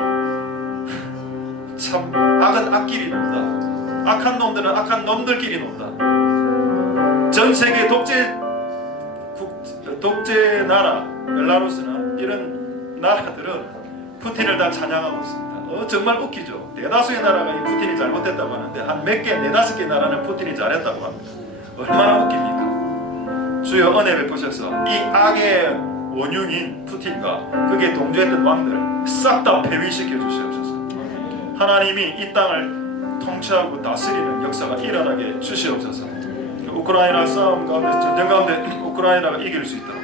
참 악은 악끼리 논다. 악한 놈들은 악한 놈들끼리 논다. 전 세계 독재 나라 벨라루스나 이런 나라들은 푸틴을 다 찬양하고 있습니다. 정말 웃기죠. 대다수의 나라가 이 푸틴이 잘못했다고 하는데 한 몇 개, 4-5개 나라는 푸틴이 잘했다고 합니다. 얼마나 웃깁니까? 주여 은혜 베푸셔서 이 악의 원흉인 푸틴과 그게 동조했던 왕들 싹 다 폐위시켜 주시옵소서. 하나님이 이 땅을 통치하고 다스리는 역사가 일어나게 주시옵소서. 우크라이나 싸움 가운데, 전쟁 가운데 우크라이나가 이길 수 있도록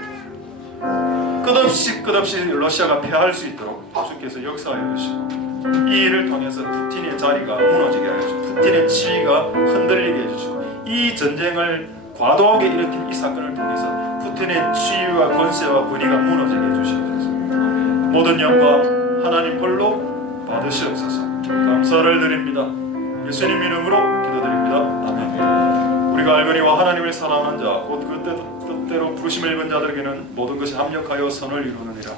끝없이 러시아가 패할 수 있도록 주께서 역사하여 주시고 이 일을 통해서 푸틴의 자리가 무너지게 하여 주시고 푸틴의 지위가 흔들리게 해주시고 이 전쟁을 과도하게 일으킨 이 사건을 통해서 푸틴의 지위와 권세와 권위가 무너지게 해주시옵소서. 모든 영광 하나님 홀로 받으시옵소서. 감사를 드립니다. 예수님 이름으로 기도드립니다. 아멘. 우리가 알거니와 하나님을 사랑하는 자 곧 뜻대로 부르심을 입은 자들에게는 모든 것이 합력하여 선을 이루느니라.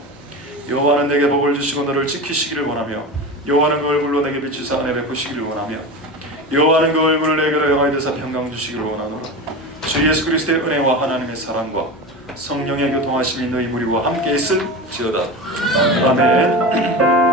여호와는 내게 복을 주시고 너를 지키시기를 원하며 여호와는 그 얼굴로 내게 비추사 은혜 베푸시기를 원하며 여호와는 그 얼굴을 내게로 향하여 대사 평강 주시기를 원하노라. 주 예수 그리스도의 은혜와 하나님의 사랑과 성령의 교통하심이 너희 무리와 함께 있을지어다. 아멘.